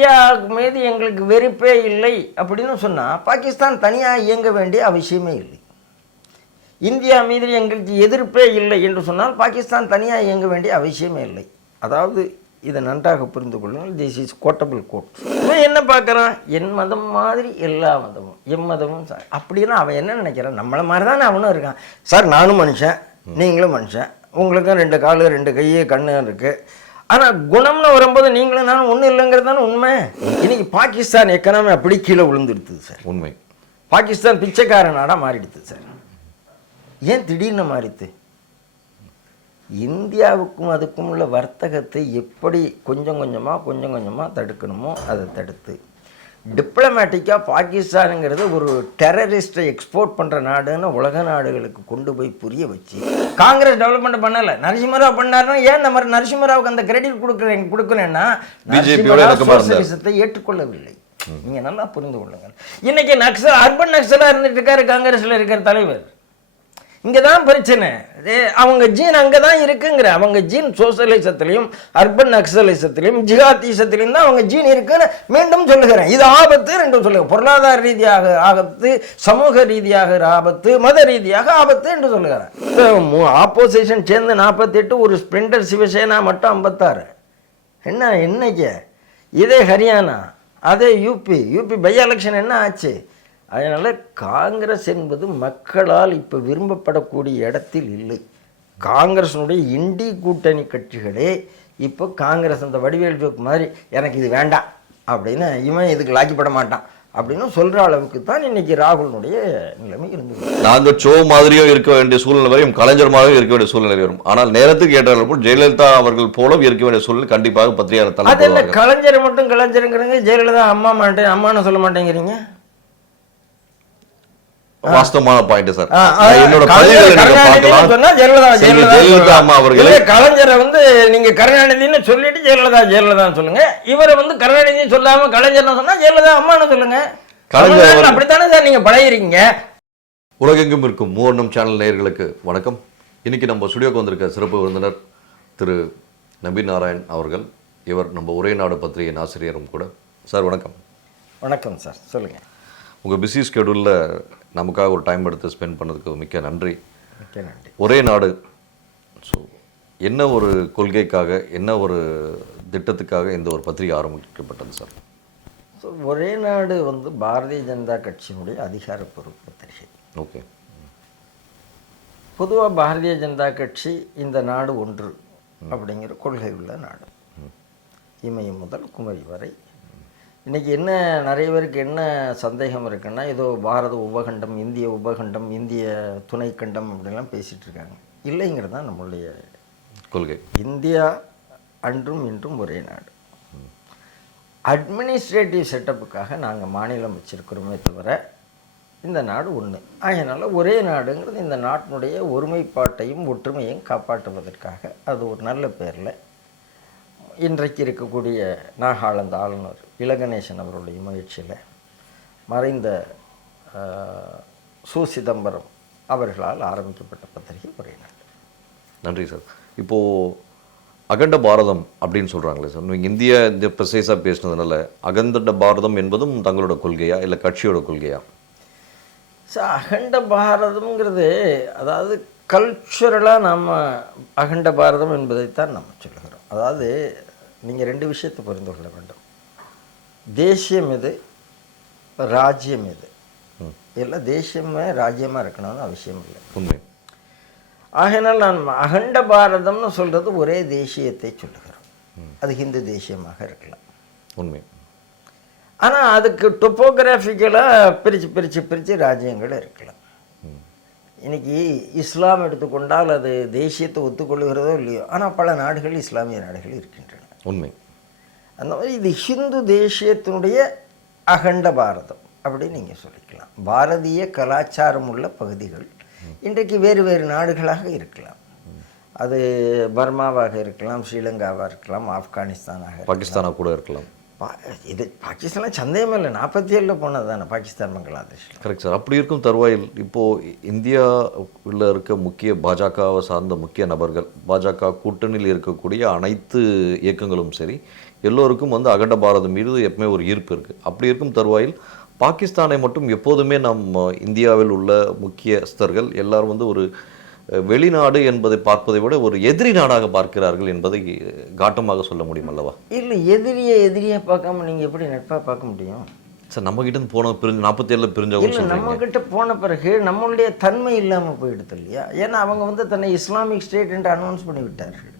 India மீது எங்களுக்கு வெறுப்பே இல்லை அப்படின்னு சொன்னால் பாகிஸ்தான் தனியாக இயங்க வேண்டிய அவசியமே இல்லை. இந்தியா மீது எங்களுக்கு எதிர்ப்பே இல்லை என்று சொன்னால் பாகிஸ்தான் தனியாக இயங்க வேண்டிய அவசியமே இல்லை. அதாவது இதை நன்றாக புரிந்து கொள்ளுங்கள். This is quotable quote. இவன் என்ன பார்க்குறான், என் மதம் மாதிரி எல்லா மதமும் எம் மதமும் சார் அப்படின்னா அவன் என்ன நினைக்கிறான், நம்மளை மாதிரி தானே அவனும் இருக்கான். சார் நானும் மனுஷன், நீங்களும் மனுஷன், உங்களுக்கும் 2 கால் 2 கை கண்ணு இருக்குது. ஆனால் குணம்னு வரும்போது நீங்களும் நானும் ஒன்றும் இல்லைங்கிறது தானே உண்மை. இன்னைக்கு பாகிஸ்தான் எக்கனாமி அப்படி கீழே விழுந்துடுது சார். உண்மை. பாகிஸ்தான் பிச்சைக்கார நாடாக மாறிடுது சார். ஏன் திடீர்னு மாறிடுது? இந்தியாவுக்கும் அதுக்கும் உள்ள வர்த்தகத்தை எப்படி கொஞ்சம் கொஞ்சமாக தடுக்கணுமோ அதை தடுத்து டிப்ளமேட்டிக்காக பாகிஸ்தானுங்கிறது ஒரு டெரரிஸ்ட்டை எக்ஸ்போர்ட் பண்ணுற நாடுன்னு உலக நாடுகளுக்கு கொண்டு போய் புரிய வச்சு காங்கிரஸ் டெவலப்மெண்ட் பண்ணலை. நரசிம்மராவ் பண்ணாருன்னா ஏன் இந்த மாதிரி நரசிம்மராவுக்கு அந்த கிரெடிட் கொடுக்கலன்னா சோசியலிசத்தை ஏற்றுக்கொள்ளவில்லை. நீங்கள் நல்லா புரிந்து கொள்ளுங்கள். இன்னைக்கு அர்பன் நக்சலாக இருந்துட்டு இருக்காரு காங்கிரஸில் இருக்கிற தலைவர். இங்கே தான் பிரச்சனை. அவங்க ஜீன் அங்கே தான் இருக்குங்கிற. அவங்க ஜீன் சோசியலிசத்திலையும் அர்பன் நக்சலிசத்திலையும் ஜிஹாதீசத்திலையும் தான் அவங்க ஜீன் இருக்குன்னு மீண்டும் சொல்லுகிறேன். இது ஆபத்து ரெண்டும் சொல்லுங்க. பொருளாதார ரீதியாக ஆபத்து, சமூக ரீதியாக ஆபத்து, மத ரீதியாக ஆபத்து என்று சொல்லுகிறேன். ஆப்போசிஷன் சேர்ந்து 48, ஒரு ஸ்பிரிண்டர் சிவசேனா மட்டும் 56. என்ன என்னைக்கு இதே ஹரியானா, அதே யூபி பை எலெக்ஷன் என்ன ஆச்சு? அதனால் காங்கிரஸ் என்பது மக்களால் இப்போ விரும்பப்படக்கூடிய இடத்தில் இல்லை. காங்கிரஸினுடைய இண்டி கூட்டணி கட்சிகளே இப்போ காங்கிரஸ் அந்த வடிவேல் ஜோக் மாதிரி எனக்கு இது வேண்டாம் அப்படின்னு, இவன் இதுக்கு லாக்கிப்பட மாட்டான் அப்படின்னு சொல்கிற அளவுக்கு தான் இன்னைக்கு ராகுலனுடைய நிலைமை இருந்தது. நாங்கள் ஷோ மாதிரியோ இருக்க வேண்டிய சூழ்நிலை வரையும், கலைஞர் மாதிரி இருக்க வேண்டிய சூழ்நிலை வரும். ஆனால் நேரத்துக்கு ஏற்றாலும் ஜெயலலிதா அவர்கள் போல இருக்க வேண்டிய சூழ்நிலை கண்டிப்பாக பத்திரிகையாளர். அது என்ன கலைஞர் மட்டும் கலைஞருங்கிறீங்க, ஜெயலலிதா அம்மான்னு சொல்ல மாட்டேங்கிறீங்க? வாஸ்தவமான பாயிண்ட் சார். என்னோட கலைஞரை வந்து நீங்க கருணாநிதினு சொல்லிட்டு ஜெயலலிதான்னு சொல்லுங்க. இவரை வந்து கருணாநிதி சொல்லாம கலைஞர்னு சொன்னா ஜெயலலிதா அம்மான்னு சொல்லுங்க. கலைஞர் அப்படித்தானே சார் நீங்க பழகிறீங்க. உலகெங்கும் இருக்கும் மூவர்ணம் சேனல் நேயர்களுக்கு வணக்கம். இன்னைக்கு நம்ம ஸ்டுடியோக்கு வந்திருக்க சிறப்பு விருந்தினர் திரு நபீன் நாராயண் அவர்கள். இவர் நம்ம ஒரே நாடு பத்திரிகையின் ஆசிரியரும் கூட. சார் வணக்கம். வணக்கம் சார், சொல்லுங்க. உங்கள் பிஸி ஸ்கெடியூலில் நமக்காக ஒரு டைம் எடுத்து ஸ்பெண்ட் பண்ணதுக்கு மிக்க நன்றி. மிக்க நன்றி. ஒரே நாடு, ஸோ என்ன ஒரு கொள்கைக்காக, என்ன ஒரு திட்டத்துக்காக இந்த ஒரு பத்திரிகை ஆரம்பிக்கப்பட்டது சார்? ஸோ ஒரே நாடு வந்து பாரதிய ஜனதா கட்சியினுடைய அதிகாரப்பூர்வ பத்திரிகை. ஓகே. பொதுவாக பாரதிய ஜனதா கட்சி இந்த நாடு ஒன்று அப்படிங்கிற கொள்கை உள்ள நாடு. இமயம் முதல் குமரி வரை. இன்றைக்கி என்ன நிறைய பேருக்கு என்ன சந்தேகம் இருக்குன்னா, ஏதோ பாரத உபகண்டம், இந்திய உபகண்டம், இந்திய துணைக்கண்டம் அப்படிலாம் பேசிகிட்டு இருக்காங்க. இல்லைங்கிறது தான் நம்மளுடைய கொள்கை. இந்தியா அன்றும் இன்றும் ஒரே நாடு. அட்மினிஸ்ட்ரேட்டிவ் செட்டப்புக்காக நாங்கள் மாநிலம் வச்சுருக்கிறோமே தவிர இந்த நாடு ஒன்று. அதனால் ஒரே நாடுங்கிறது இந்த நாட்டினுடைய ஒருமைப்பாட்டையும் ஒற்றுமையையும் காப்பாற்றுவதற்காக அது ஒரு நல்ல பேரில் இன்றைக்கு இருக்கக்கூடிய நாகாலாந்து ஆளுநர் இலகணேசன் அவருடைய முயற்சியில் மறைந்த சு. சிதம்பரம் அவர்களால் ஆரம்பிக்கப்பட்ட பத்திரிகை ஒரே நாடு. நன்றி சார். இப்போது அகண்ட பாரதம் அப்படின்னு சொல்கிறாங்களே சார், நீங்கள் இந்த ப்ரெசைஸாக பேசினதுனால அகண்ட பாரதம் என்பதும் தங்களோட கொள்கையா இல்லை கட்சியோட கொள்கையா? சார் அகண்ட பாரதம்ங்கிறது அதாவது கல்ச்சுரலாக நம்ம அகண்ட பாரதம் என்பதைத்தான் நம்ம சொல்லுகிறோம். அதாவது நீங்கள் 2 விஷயத்தை புரிந்து கொள்ள வேண்டும். தேசியம் எது, ராஜ்யம் எது? எல்லாம் தேசியமே ராஜ்யமாக இருக்கணும்னு அவசியம் இல்லை. உண்மை. ஆகையினால் நான் அகண்ட பாரதம்னு சொல்கிறது ஒரே தேசியத்தை சொல்லுகிறோம். அது ஹிந்து தேசியமாக இருக்கலாம். உண்மை. ஆனால் அதுக்கு டொப்போகிராஃபிக்கலாக பிரித்து ராஜ்யங்கள் இருக்கலாம். இன்றைக்கி இஸ்லாம் எடுத்துக்கொண்டால் அது தேசியத்தை ஒத்துக்கொள்கிறதோ இல்லையோ, ஆனால் பல நாடுகள் இஸ்லாமிய நாடுகள் இருக்கின்றன. உண்மை. அந்த மாதிரி இது ஹிந்து தேசியத்தினுடைய அகண்ட பாரதம் அப்படின்னு நீங்கள் சொல்லிக்கலாம். பாரதிய கலாச்சாரம் உள்ள பகுதிகள் இன்றைக்கு வேறு வேறு நாடுகளாக இருக்கலாம். அது பர்மாவாக இருக்கலாம், ஸ்ரீலங்காவாக இருக்கலாம், ஆப்கானிஸ்தானாக, பாகிஸ்தானாக கூட இருக்கலாம். இது பாகிஸ்தானில் சந்தேகமே இல்லை, 47 போனது தானே பாகிஸ்தான் பங்களாதேஷ். Correct sir. அப்படி இருக்கும் தருவாயில் இப்போது இந்தியாவில் இருக்க முக்கிய பாஜகவை சார்ந்த முக்கிய நபர்கள், பாஜக கூட்டணியில் இருக்கக்கூடிய அனைத்து இயக்கங்களும் சரி, எல்லோருக்கும் வந்து அகண்ட பாரதம் மீது எப்பவுமே ஒரு ஈர்ப்பு இருக்குது. அப்படி இருக்கும் தருவாயில் பாகிஸ்தானை மட்டும் எப்போதுமே இந்தியாவில் உள்ள முக்கியஸ்தர்கள் எல்லாரும் வந்து ஒரு வெளிநாடு என்பதை பார்ப்பதை விட ஒரு எதிரி நாடாக பார்க்கிறார்கள் என்பதை காட்டமாக சொல்ல முடியும் அல்லவா? இல்லை, எதிரியை பார்க்காம நீங்கள் எப்படி நட்பாக பார்க்க முடியும் சார்? நம்மகிட்ட இருந்து போன பிரிஞ்சு 47 பிரிஞ்சவங்க இல்லை, நம்மக்கிட்ட போன பிறகு நம்மளுடைய தன்மை இல்லாமல் போயிடுது இல்லையா? ஏன்னா அவங்க வந்து தன்னை இஸ்லாமிக் ஸ்டேட் என்று அனௌன்ஸ் பண்ணி விட்டார்கள்.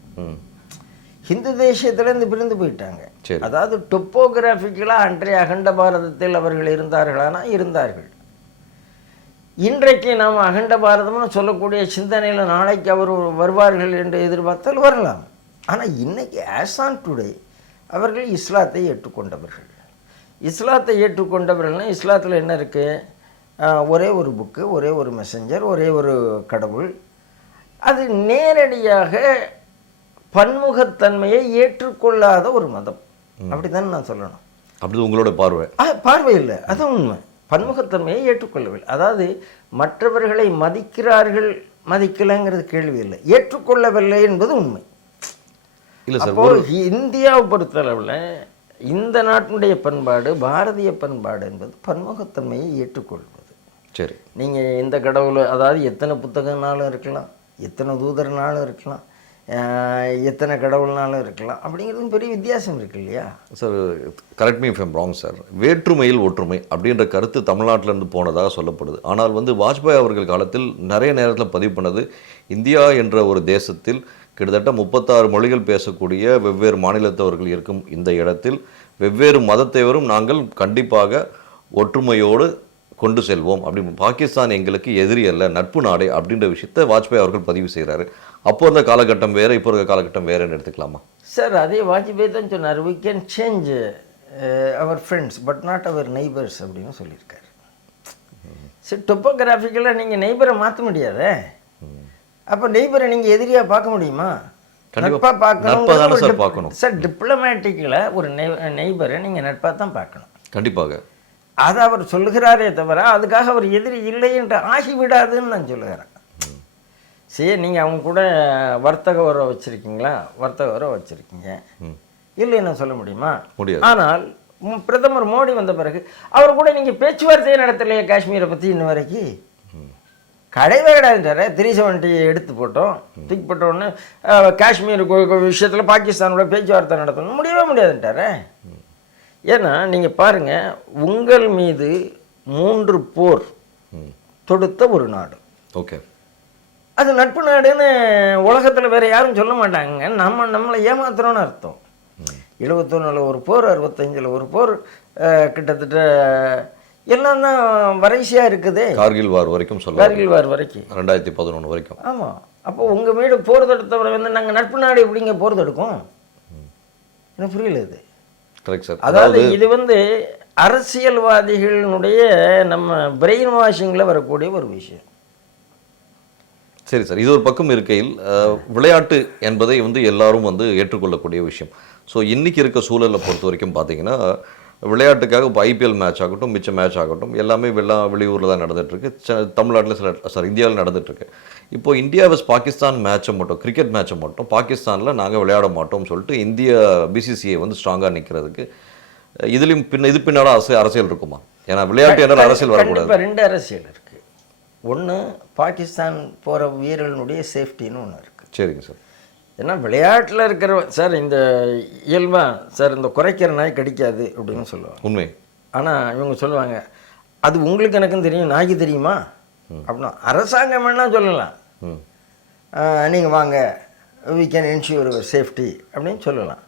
ஹிந்து தேசியத்திலேருந்து பிரிந்து போயிட்டாங்க. அதாவது டொப்போகிராஃபிக்கலாக அன்றைய அகண்ட பாரதத்தில் அவர்கள் இருந்தார்களானா இருந்தார்கள். இன்றைக்கு நாம் அகண்ட பாரதம்னு சொல்லக்கூடிய சிந்தனையில் நாளைக்கு அவர் வருவார்கள் என்று எதிர்பார்த்தால் வரலாம். ஆனால் இன்னைக்கு ஆஸ் ஆன் டுடே அவர்கள் இஸ்லாத்தை ஏற்றுக்கொண்டவர்கள். இஸ்லாத்தை ஏற்றுக்கொண்டவர்கள்னால் இஸ்லாத்தில் என்ன இருக்குது? ஒரே ஒரு புக்கு, ஒரே ஒரு மெசஞ்சர், ஒரே ஒரு கடவுள். அது நேரடியாக பன்முகத்தன்மையை ஏற்றுக்கொள்ளாத ஒரு மதம். அப்படி தானே நான் சொல்லணும். அப்படி உங்களோட பார்வை இல்லை, அதுவும் உண்மை. பன்முகத்தன்மையை ஏற்றுக்கொள்ளவில்லை. அதாவது மற்றவர்களை மதிக்கிறார்கள் மதிக்கலைங்கிறது கேள்வி இல்லை, ஏற்றுக்கொள்ளவில்லை என்பது உண்மை. அப்போ இந்தியாவை பொறுத்தளவில் இந்த நாட்டினுடைய பண்பாடு, பாரதிய பண்பாடு என்பது பன்முகத்தன்மையை ஏற்றுக்கொள்வது. சரி, நீங்கள் இந்த கடவுள், அதாவது எத்தனை புத்தகம்னாலும் இருக்கலாம், எத்தனை தூதர்னாலும் இருக்கலாம், எத்தனை கடவுள்னாலும் இருக்கலாம், அப்படிங்கிறது பெரிய வித்தியாசம் இருக்கு இல்லையா sir? Correct me if I'm wrong sir. வேற்றுமையில் ஒற்றுமை அப்படின்ற கருத்து தமிழ்நாட்டிலேருந்து போனதாக சொல்லப்படுது. ஆனால் வந்து வாஜ்பாய் அவர்கள் காலத்தில் நிறைய நேரத்தில் பதிவு பண்ணது, இந்தியா என்ற ஒரு தேசத்தில் கிட்டத்தட்ட 36 மொழிகள் பேசக்கூடிய வெவ்வேறு மாநிலத்தவர்கள் இருக்கும் இந்த இடத்தில் வெவ்வேறு மதத்தைவரும் நாங்கள் கண்டிப்பாக ஒற்றுமையோடு கொண்டு செல்வோம். அப்படி பாகிஸ்தான் எங்களுக்கு எதிரி அல்ல, நட்பு நாடே அப்படின்ற விஷயத்தை வாஜ்பாய் அவர்கள் பதிவு செய்கிறாரு. அப்போ இருந்த காலகட்டம் வேறு, இப்போ இருக்க காலகட்டம் வேறுன்னு எடுத்துக்கலாமா சார்? அதே வாஜ்பாய் தான் சொன்னார், we can change our friends but not our neighbors அப்படின்னு சொல்லியிருக்காரு. சரி, டொப்போகிராஃபிக்கலாக நீங்கள் நெய்பரை மாற்ற முடியாதே. அப்போ நெய்பரை நீங்கள் எதிரியாக பார்க்க முடியுமா? நட்பாக பார்க்கணும் சார். டிப்ளமேட்டிக்கில் ஒரு நெய்பரை நீங்கள் நட்பாக தான் பார்க்கணும். கண்டிப்பாக அதை அவர் சொல்லுகிறாரே தவிர அதுக்காக அவர் எதிரி இல்லை என்று ஆகிவிடாதுன்னு நான் சொல்லுகிறேன். சரி, நீங்கள் அவங்க கூட வர்த்தக உறவு வச்சுருக்கீங்களா? வர்த்தக உறவு வச்சுருக்கீங்க, இல்லைன்னு சொல்ல முடியுமா? முடியாது. ஆனால் பிரதமர் மோடி வந்த பிறகு அவர் கூட நீங்கள் பேச்சுவார்த்தையை நடத்தலையே காஷ்மீரை பற்றி இன்ன வரைக்கும்? கிடையவே கிடையாதுட்டார. 370 எடுத்து போட்டோம், தூக்கி போட்டோன்னு காஷ்மீர் விஷயத்தில் பாகிஸ்தானோட பேச்சுவார்த்தை நடத்தணும் முடியவே முடியாதுட்டார. ஏன்னா நீங்கள் பாருங்கள், உங்கள் மீது 3 போர் தொடுத்த ஒரு நாடு, ஓகே, அது நட்பு நாடுன்னு உலகத்தில் வேறு யாரும் சொல்ல மாட்டாங்க. நம்மளை ஏமாத்துறோன்னு அர்த்தம். 71 ஒரு போர், 65 ஒரு போர், கிட்டத்தட்ட எல்லாம் தான் வரிசையாக இருக்குது. கார்கில் வார் வரைக்கும் சொல்ல, கார்கில் வார் வரைக்கும் 2011 வரைக்கும். ஆமாம். அப்போ உங்கள் மீது போர் தொடுத்தவரை வந்து நாங்கள் நட்பு நாடு எப்படிங்க போர் தொடுக்கும்? எனக்கு புரியல இது. Correct sir. அதாவது இது வந்து அரசியல்வாதிகளினுடைய நம்ம பிரெயின் வாஷிங்கில் வரக்கூடிய ஒரு விஷயம். சரி சார், இது ஒரு பக்கம் இருக்கையில் விளையாட்டு என்பதை வந்து எல்லாரும் வந்து ஏற்றுக்கொள்ளக்கூடிய விஷயம். ஸோ இன்றைக்கி இருக்க சூழலை பொறுத்த வரைக்கும் பார்த்தீங்கன்னா, விளையாட்டுக்காக இப்போ ஐபிஎல் மேட்ச் ஆகட்டும், மிச்ச மேட்ச் ஆகட்டும், எல்லாமே வெளியூரில் தான் நடந்துகிட்ருக்கு. தமிழ்நாட்டில் இந்தியாவில் நடந்துகிட்ருக்கு. இப்போ இந்தியா வஸ் பாகிஸ்தான் மேட்சை மட்டும், கிரிக்கெட் மேட்சை மட்டும் பாகிஸ்தானில் நாங்கள் விளையாட மாட்டோம்னு சொல்லிட்டு இந்திய பிசிசிஐ வந்து ஸ்ட்ராங்காக நிற்கிறதுக்கு இதுலேயும் இது பின்னாடி அரசியல் இருக்குமா? ஏன்னா விளையாட்டு என்றால் அரசியல் வரக்கூடாது. இப்போ 2 அரசியல் இருக்குது. ஒன்று, பாகிஸ்தான் போகிற வீரர்களுடைய சேஃப்டின்னு ஒன்று இருக்குது. சரிங்க சார். ஏன்னா விளையாட்டில் இருக்கிற சார் இந்த இயல்பா சார் இந்த குறைக்கிற நாய் கடிக்காது அப்படின்னு சொல்லுவாங்க. உண்மை. ஆனால் இவங்க சொல்லுவாங்க, அது உங்களுக்கு எனக்கும் தெரியும், நாய்க்கு தெரியுமா அப்படின்னா அரசாங்கம் வேணால் சொல்லலாம், நீங்கள் வாங்க we can ensure your safety அப்படின்னு சொல்லலாம்.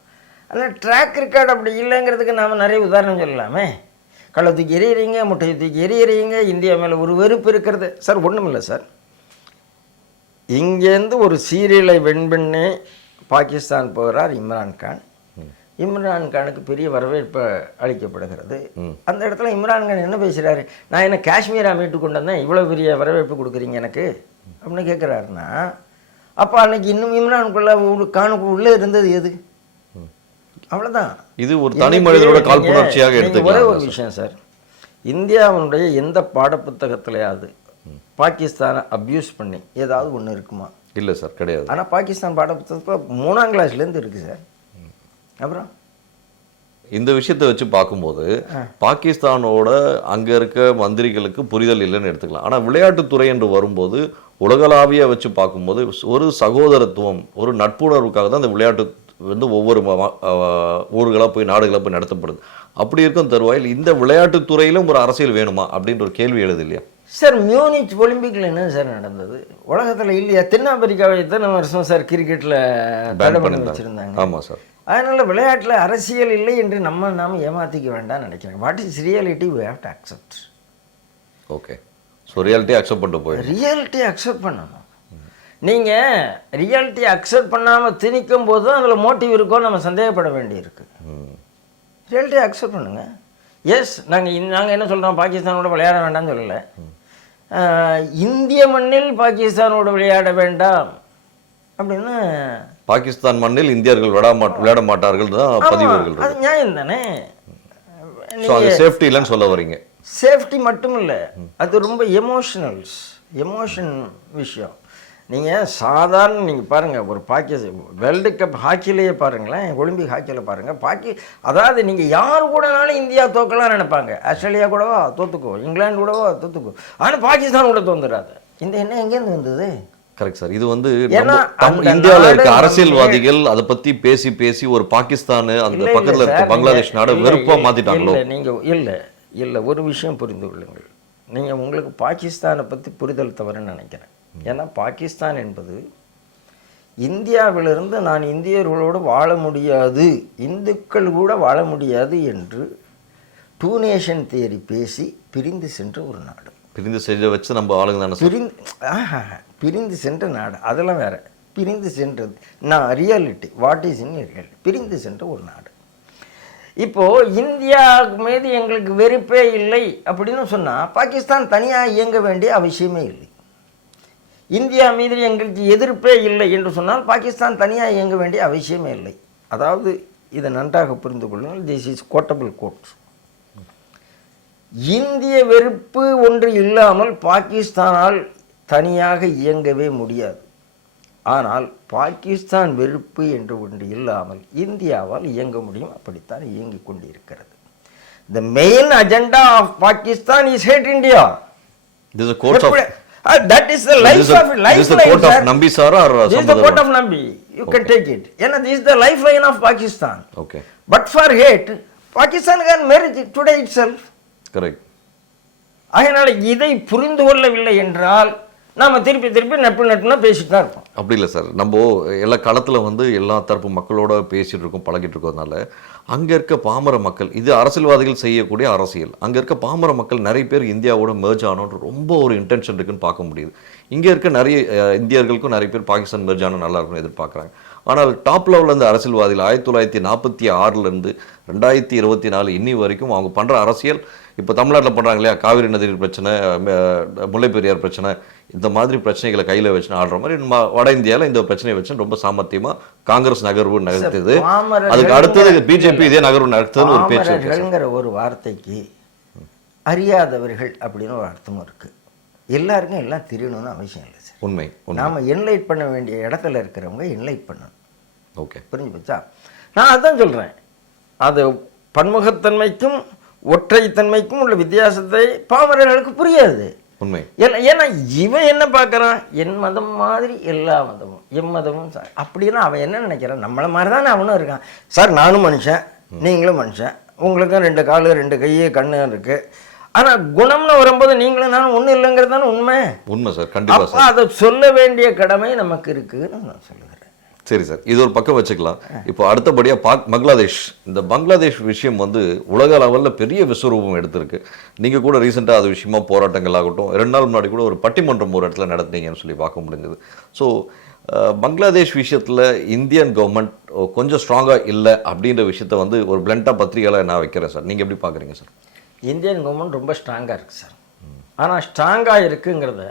ஆனால் ட்ராக் ரெக்கார்டு அப்படி இல்லைங்கிறதுக்கு நாம் நிறைய உதாரணம் சொல்லலாமே. கள்ள தூக்கி எறியறீங்க, முட்டையை தூக்கி எறியறீங்க, இந்தியா மேலே ஒரு வெறுப்பு இருக்கிறது. சார் ஒன்றும் இல்லை சார், இங்கேருந்து ஒரு சீரியலை வின் பண்ணி பாகிஸ்தான் போகிறார் இம்ரான்கான். இம்ரான்கானுக்கு பெரிய வரவேற்பு அளிக்கப்படுகிறது. அந்த இடத்துல இம்ரான்கான் என்ன பேசுகிறாரு, நான் என்ன காஷ்மீரா மீட்டு கொண்டு வந்தேன், இவ்வளோ பெரிய வரவேற்பு கொடுக்குறீங்க எனக்கு அப்படின்னு கேட்குறாருன்னா, அப்போ அன்னைக்கு இன்னும் இம்ரான்குள்ளே கானுக்கு உள்ளே இருந்தது எது? அவ்வளோதான். இது ஒரு தனி மனிதனோட காழ்ப்புணர்ச்சியாக எடுத்துக்கலாம். ஒரே ஒரு விஷயம் சார், இந்தியாவுடைய எந்த பாடப்புத்தகத்திலையாவது பாகிஸ்தானை அப்யூஸ் பண்ணி ஏதாவது ஒன்று இருக்குமா? இல்லை சார், கிடையாது. ஆனால் பாகிஸ்தான் பாடப்புத்தகத்தில் 3ஆம் கிளாஸ்லேருந்து இருக்குது சார். அப்புறம் இந்த விஷயத்தை வச்சு பார்க்கும்போது பாகிஸ்தானோட அங்கே இருக்க மந்திரிகளுக்கு புரிதல் இல்லைன்னு எடுத்துக்கலாம். ஆனால் விளையாட்டுத்துறை என்று வரும்போது உலகளாவிய வச்சு பார்க்கும்போது ஒரு சகோதரத்துவம், ஒரு நட்புணர்வுக்காக தான் அந்த விளையாட்டு வந்து ஒவ்வொரு ஊர்களாக போய் நாடுகளாக போய் நடத்தப்படுது. அப்படி இருக்கும் தருவாயில் இந்த விளையாட்டுத்துறையிலும் ஒரு அரசியல் வேணுமா அப்படின்ற ஒரு கேள்வி எழுது இல்லையா சார்? மியூனிச் ஒலிம்பிக்கில் என்ன சார் நடந்தது? உலகத்தில் இல்லையா? தென்னாப்பிரிக்காவை எத்தனை வருஷம் சார் கிரிக்கெட்டில் தடை பண்ணி வச்சுருந்தாங்க. ஆமாம் சார். அதனால் விளையாட்டில் அரசியல் இல்லை என்று நாம் ஏமாற்றிக்க வேண்டாம்னு நினைக்கிறேன். What is reality we have to accept. Okay, so reality accept பண்ணிட்டு போய் ரியாலிட்டி அக்செப்ட் பண்ணணும். நீங்கள் ரியாலிட்டி அக்செப்ட் பண்ணாமல் திணிக்கும் போது தான் அதில் மோட்டிவ் இருக்கோ நம்ம சந்தேகப்பட வேண்டியிருக்கு. ரியாலிட்டி அக்செப்ட் பண்ணுங்கள். எஸ், நாங்கள் என்ன சொல்கிறோம், பாகிஸ்தானோட விளையாட வேண்டாம்னு சொல்லலை. இந்திய மண்ணில் பாகிஸ்தானோட விளையாட வேண்டாம் அப்படின்னு. பாகிஸ்தான் மண்ணில் இந்தியர்கள் விளையாட மாட்டார்கள் தான் பதிவுகள். அது நியாயம் தானே? சேஃப்டி இல்லைன்னு சொல்ல வரீங்க. சேஃப்டி மட்டும் இல்லை, அது ரொம்ப எமோஷன் விஷயம். நீங்கள் சாதாரண நீங்கள் பாருங்கள், ஒரு வேர்ல்டு கப் ஹாக்கிலேயே பாருங்களேன், ஒலிம்பிக் ஹாக்கியில் பாருங்கள். அதாவது நீங்கள் யார் கூடனாலும் இந்தியா தோக்கலாம் நினைப்பாங்க. ஆஸ்திரேலியா கூடவா தோத்துக்கோ, இங்கிலாந்து கூடவா தோத்துக்கோ, ஆனால் பாகிஸ்தான் கூட தோந்துடாது. இந்த எண்ணம் எங்கேருந்து வந்தது? Correct sir. இது வந்து இந்தியாவில் இருக்க அரசியல்வாதிகள் அதை பற்றி பேசி ஒரு பாகிஸ்தான் அந்த பக்கத்தில் இருக்க பங்களாதேஷ் நாடு வெறுப்பாக மாற்றிட்டாங்களோ? நீங்கள் இல்லை ஒரு விஷயம் புரிந்து கொள்ளுங்கள். நீங்கள் உங்களுக்கு பாகிஸ்தானை பற்றி புரிதல் தவறுன்னு நினைக்கிறேன். ஏன்னா பாகிஸ்தான் என்பது இந்தியாவிலிருந்து நான் இந்தியர்களோடு வாழ முடியாது, இந்துக்கள் கூட வாழ முடியாது என்று 2 நேஷன் தியரி பேசி பிரிந்து சென்ற ஒரு நாடு. பிரிந்து செஞ்ச வச்சு நம்ம ஆளுங்க தானே பிரிந்து சென்ற நாடு, அதெல்லாம் வேற. பிரிந்து சென்றது நான் reality, what is in reality, பிரிந்து சென்ற ஒரு நாடு. இப்போது இந்தியா மீது எங்களுக்கு வெறுப்பே இல்லை அப்படின்னு சொன்னால் பாகிஸ்தான் தனியாக இயங்க வேண்டிய அவசியமே இல்லை. இந்தியா மீது எங்களுக்கு எதிர்ப்பே இல்லை என்று சொன்னால் பாகிஸ்தான் தனியாக இயங்க வேண்டிய அவசியமே இல்லை. அதாவது இதை நன்றாக புரிந்து கொள்ளுங்கள். This is quotable quote. இந்திய வெறுப்பு ஒன்று இல்லாமல் பாகிஸ்தானால் தனியாக இயங்கவே முடியாது. ஆனால் பாகிஸ்தான் வெறுப்பு என்று ஒன்று இல்லாமல் இந்தியாவால் இயங்க முடியும். அப்படித்தான் இயங்கிக் கொண்டிருக்கிறது. The main agenda of Pakistan is hate India. This is a quote of that is the lifeline. This is the quote of Nambi sir or this is the quote of Nambi. You can take it. This is the lifeline of Pakistan. Okay. But for hate, Pakistan can merge today itself. Correct. அதனால் இதை புரிந்து கொள்ளவில்லை என்றால் நாம் திருப்பி நட்புனா பேசிட்டு தான் இருப்போம். அப்படி இல்லை சார். நம்ம எல்லா களத்தில் வந்து எல்லா தரப்பு மக்களோட பேசிகிட்டு இருக்கோம், பழகிட்டு இருக்கிறதுனால அங்கே இருக்க பாமர மக்கள், இது அரசியல்வாதிகள் செய்யக்கூடிய அரசியல், அங்கே இருக்க பாமர மக்கள் நிறைய பேர் இந்தியாவோட மெர்ஜ் ஆனோன்ற ரொம்ப ஒரு இன்டென்ஷன் இருக்குன்னு பார்க்க முடியுது. இங்கே இருக்க நிறைய இந்தியர்களுக்கும் நிறைய பேர் பாகிஸ்தான் மெர்ஜ் ஆனால் நல்லா இருக்கும்னு எதிர்பார்க்குறாங்க. ஆனால் டாப் லெவலில் இருந்த அரசியல்வாதிகள் 1946 2024 இன்னி வரைக்கும் அவங்க பண்ணுற அரசியல், இப்போ தமிழ்நாட்டில் பண்ணுறாங்க இல்லையா, காவிரி நதி பிரச்சனை, முல்லை பெரியார் பிரச்சனை, இந்த மாதிரி பிரச்சனைகளை கையில் வச்சுன்னு ஆடுற மாதிரி வட இந்தியாவில் இந்த பிரச்சனையை வச்சு ரொம்ப சாமர்த்தியமாக காங்கிரஸ் நகர்வு நகர்த்துது. அதுக்கு அடுத்தது பிஜேபி இதே நகர்வு நடத்துதுன்னு ஒரு பேச்சு. ஒரு வார்த்தைக்கு அறியாதவர்கள் அப்படின்னு ஒரு அர்த்தமும் இருக்குது. எல்லாருக்கும் எல்லாம் தெரியணும்னு அவசியம் இல்லை சார். உண்மை. நாம் என்லைட் பண்ண வேண்டிய இடத்துல இருக்கிறவங்க என்லைட் பண்ணணும். ஓகே, புரிஞ்சு போச்சா? நான் அதான் சொல்கிறேன். அது பன்முகத்தன்மைக்கும் ஒற்றைத்தன்மைக்கும் உள்ள வித்தியாசத்தை பாமரர்களுக்கு புரியாது. உண்மை. ஏன்னா இவன் என்ன பார்க்குறான், என் மதம் மாதிரி எல்லா மதமும் எம்மதமும் சார் அப்படின்னா அவன் என்ன நினைக்கிறான், நம்மளை மாதிரி தானே அவனும் இருக்கான் சார். நானும் மனுஷன், நீங்களும் மனுஷன், உங்களுக்கும் 2 காலு 2 கை கண்ணு இருக்குது. ஆனால் குணம்னு வரும்போது நீங்களும் நானும் ஒன்றும் இல்லைங்கிறது தானே உண்மை சார். கண்டிப்பாக சார். அதை சொல்ல வேண்டிய கடமை நமக்கு இருக்குன்னு நான் சொல்லுகிறேன். சரி சார், இது ஒரு பக்கம் வச்சுக்கலாம். இப்போ அடுத்தபடியாக பங்களாதேஷ், இந்த பங்களாதேஷ் விஷயம் வந்து உலக லெவலில் பெரிய விஸ்வரூபம் எடுத்திருக்கு. நீங்கள் கூட ரீசெண்டாக அது விஷயமா போராட்டங்கள் ஆகட்டும், 2 நாள் முன்னாடி கூட ஒரு பட்டிமன்றம் ஒரு இடத்துல நடத்துனீங்கன்னு சொல்லி பார்க்க முடிஞ்சது. ஸோ பங்களாதேஷ் விஷயத்தில் இந்தியன் கவர்மெண்ட் கொஞ்சம் ஸ்ட்ராங்காக இல்லை அப்படின்ற விஷயத்த வந்து ஒரு பிளண்டாக பத்திரிகையில் நான் வைக்கிறேன் சார். நீங்கள் எப்படி பார்க்குறீங்க சார்? இந்தியன் கவர்மெண்ட் ரொம்ப ஸ்ட்ராங்காக இருக்குது சார். ஆனால் ஸ்ட்ராங்காக இருக்குங்கிறத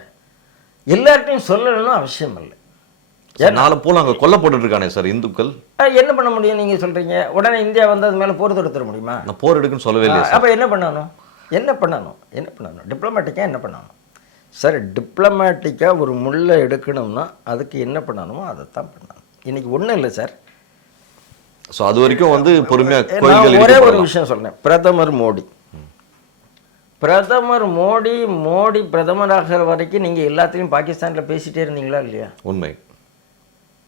எல்லார்ட்டையும் சொல்லணும்னு அவசியம் இல்லை. நாலு போல அங்கே கொல்லப்பட்டு இருக்கானே சார் இந்துக்கள். என்ன பண்ண முடியும் நீங்கள் சொல்கிறீங்க? உடனே இந்தியா வந்து அது மேலே போர் தொடுத்துட முடியுமா? நான் போர் எடுக்குன்னு சொல்லவே இல்லை. அப்போ என்ன பண்ணணும்? டிப்ளமேட்டிக்காக என்ன பண்ணணும் சார்? டிப்ளமேட்டிக்காக ஒரு முள்ளை எடுக்கணும்னா அதுக்கு என்ன பண்ணணுமோ அதைத்தான் பண்ணணும். இன்னைக்கு ஒன்றும் இல்லை சார். ஸோ அது வரைக்கும் வந்து பொறுமையாக ஒரே ஒரு விஷயம் சொல்றேன். பிரதமர் மோடி பிரதமராகிற வரைக்கும் நீங்கள் எல்லாத்தையும் பாகிஸ்தானில் பேசிகிட்டே இருந்தீங்களா இல்லையா? உண்மை.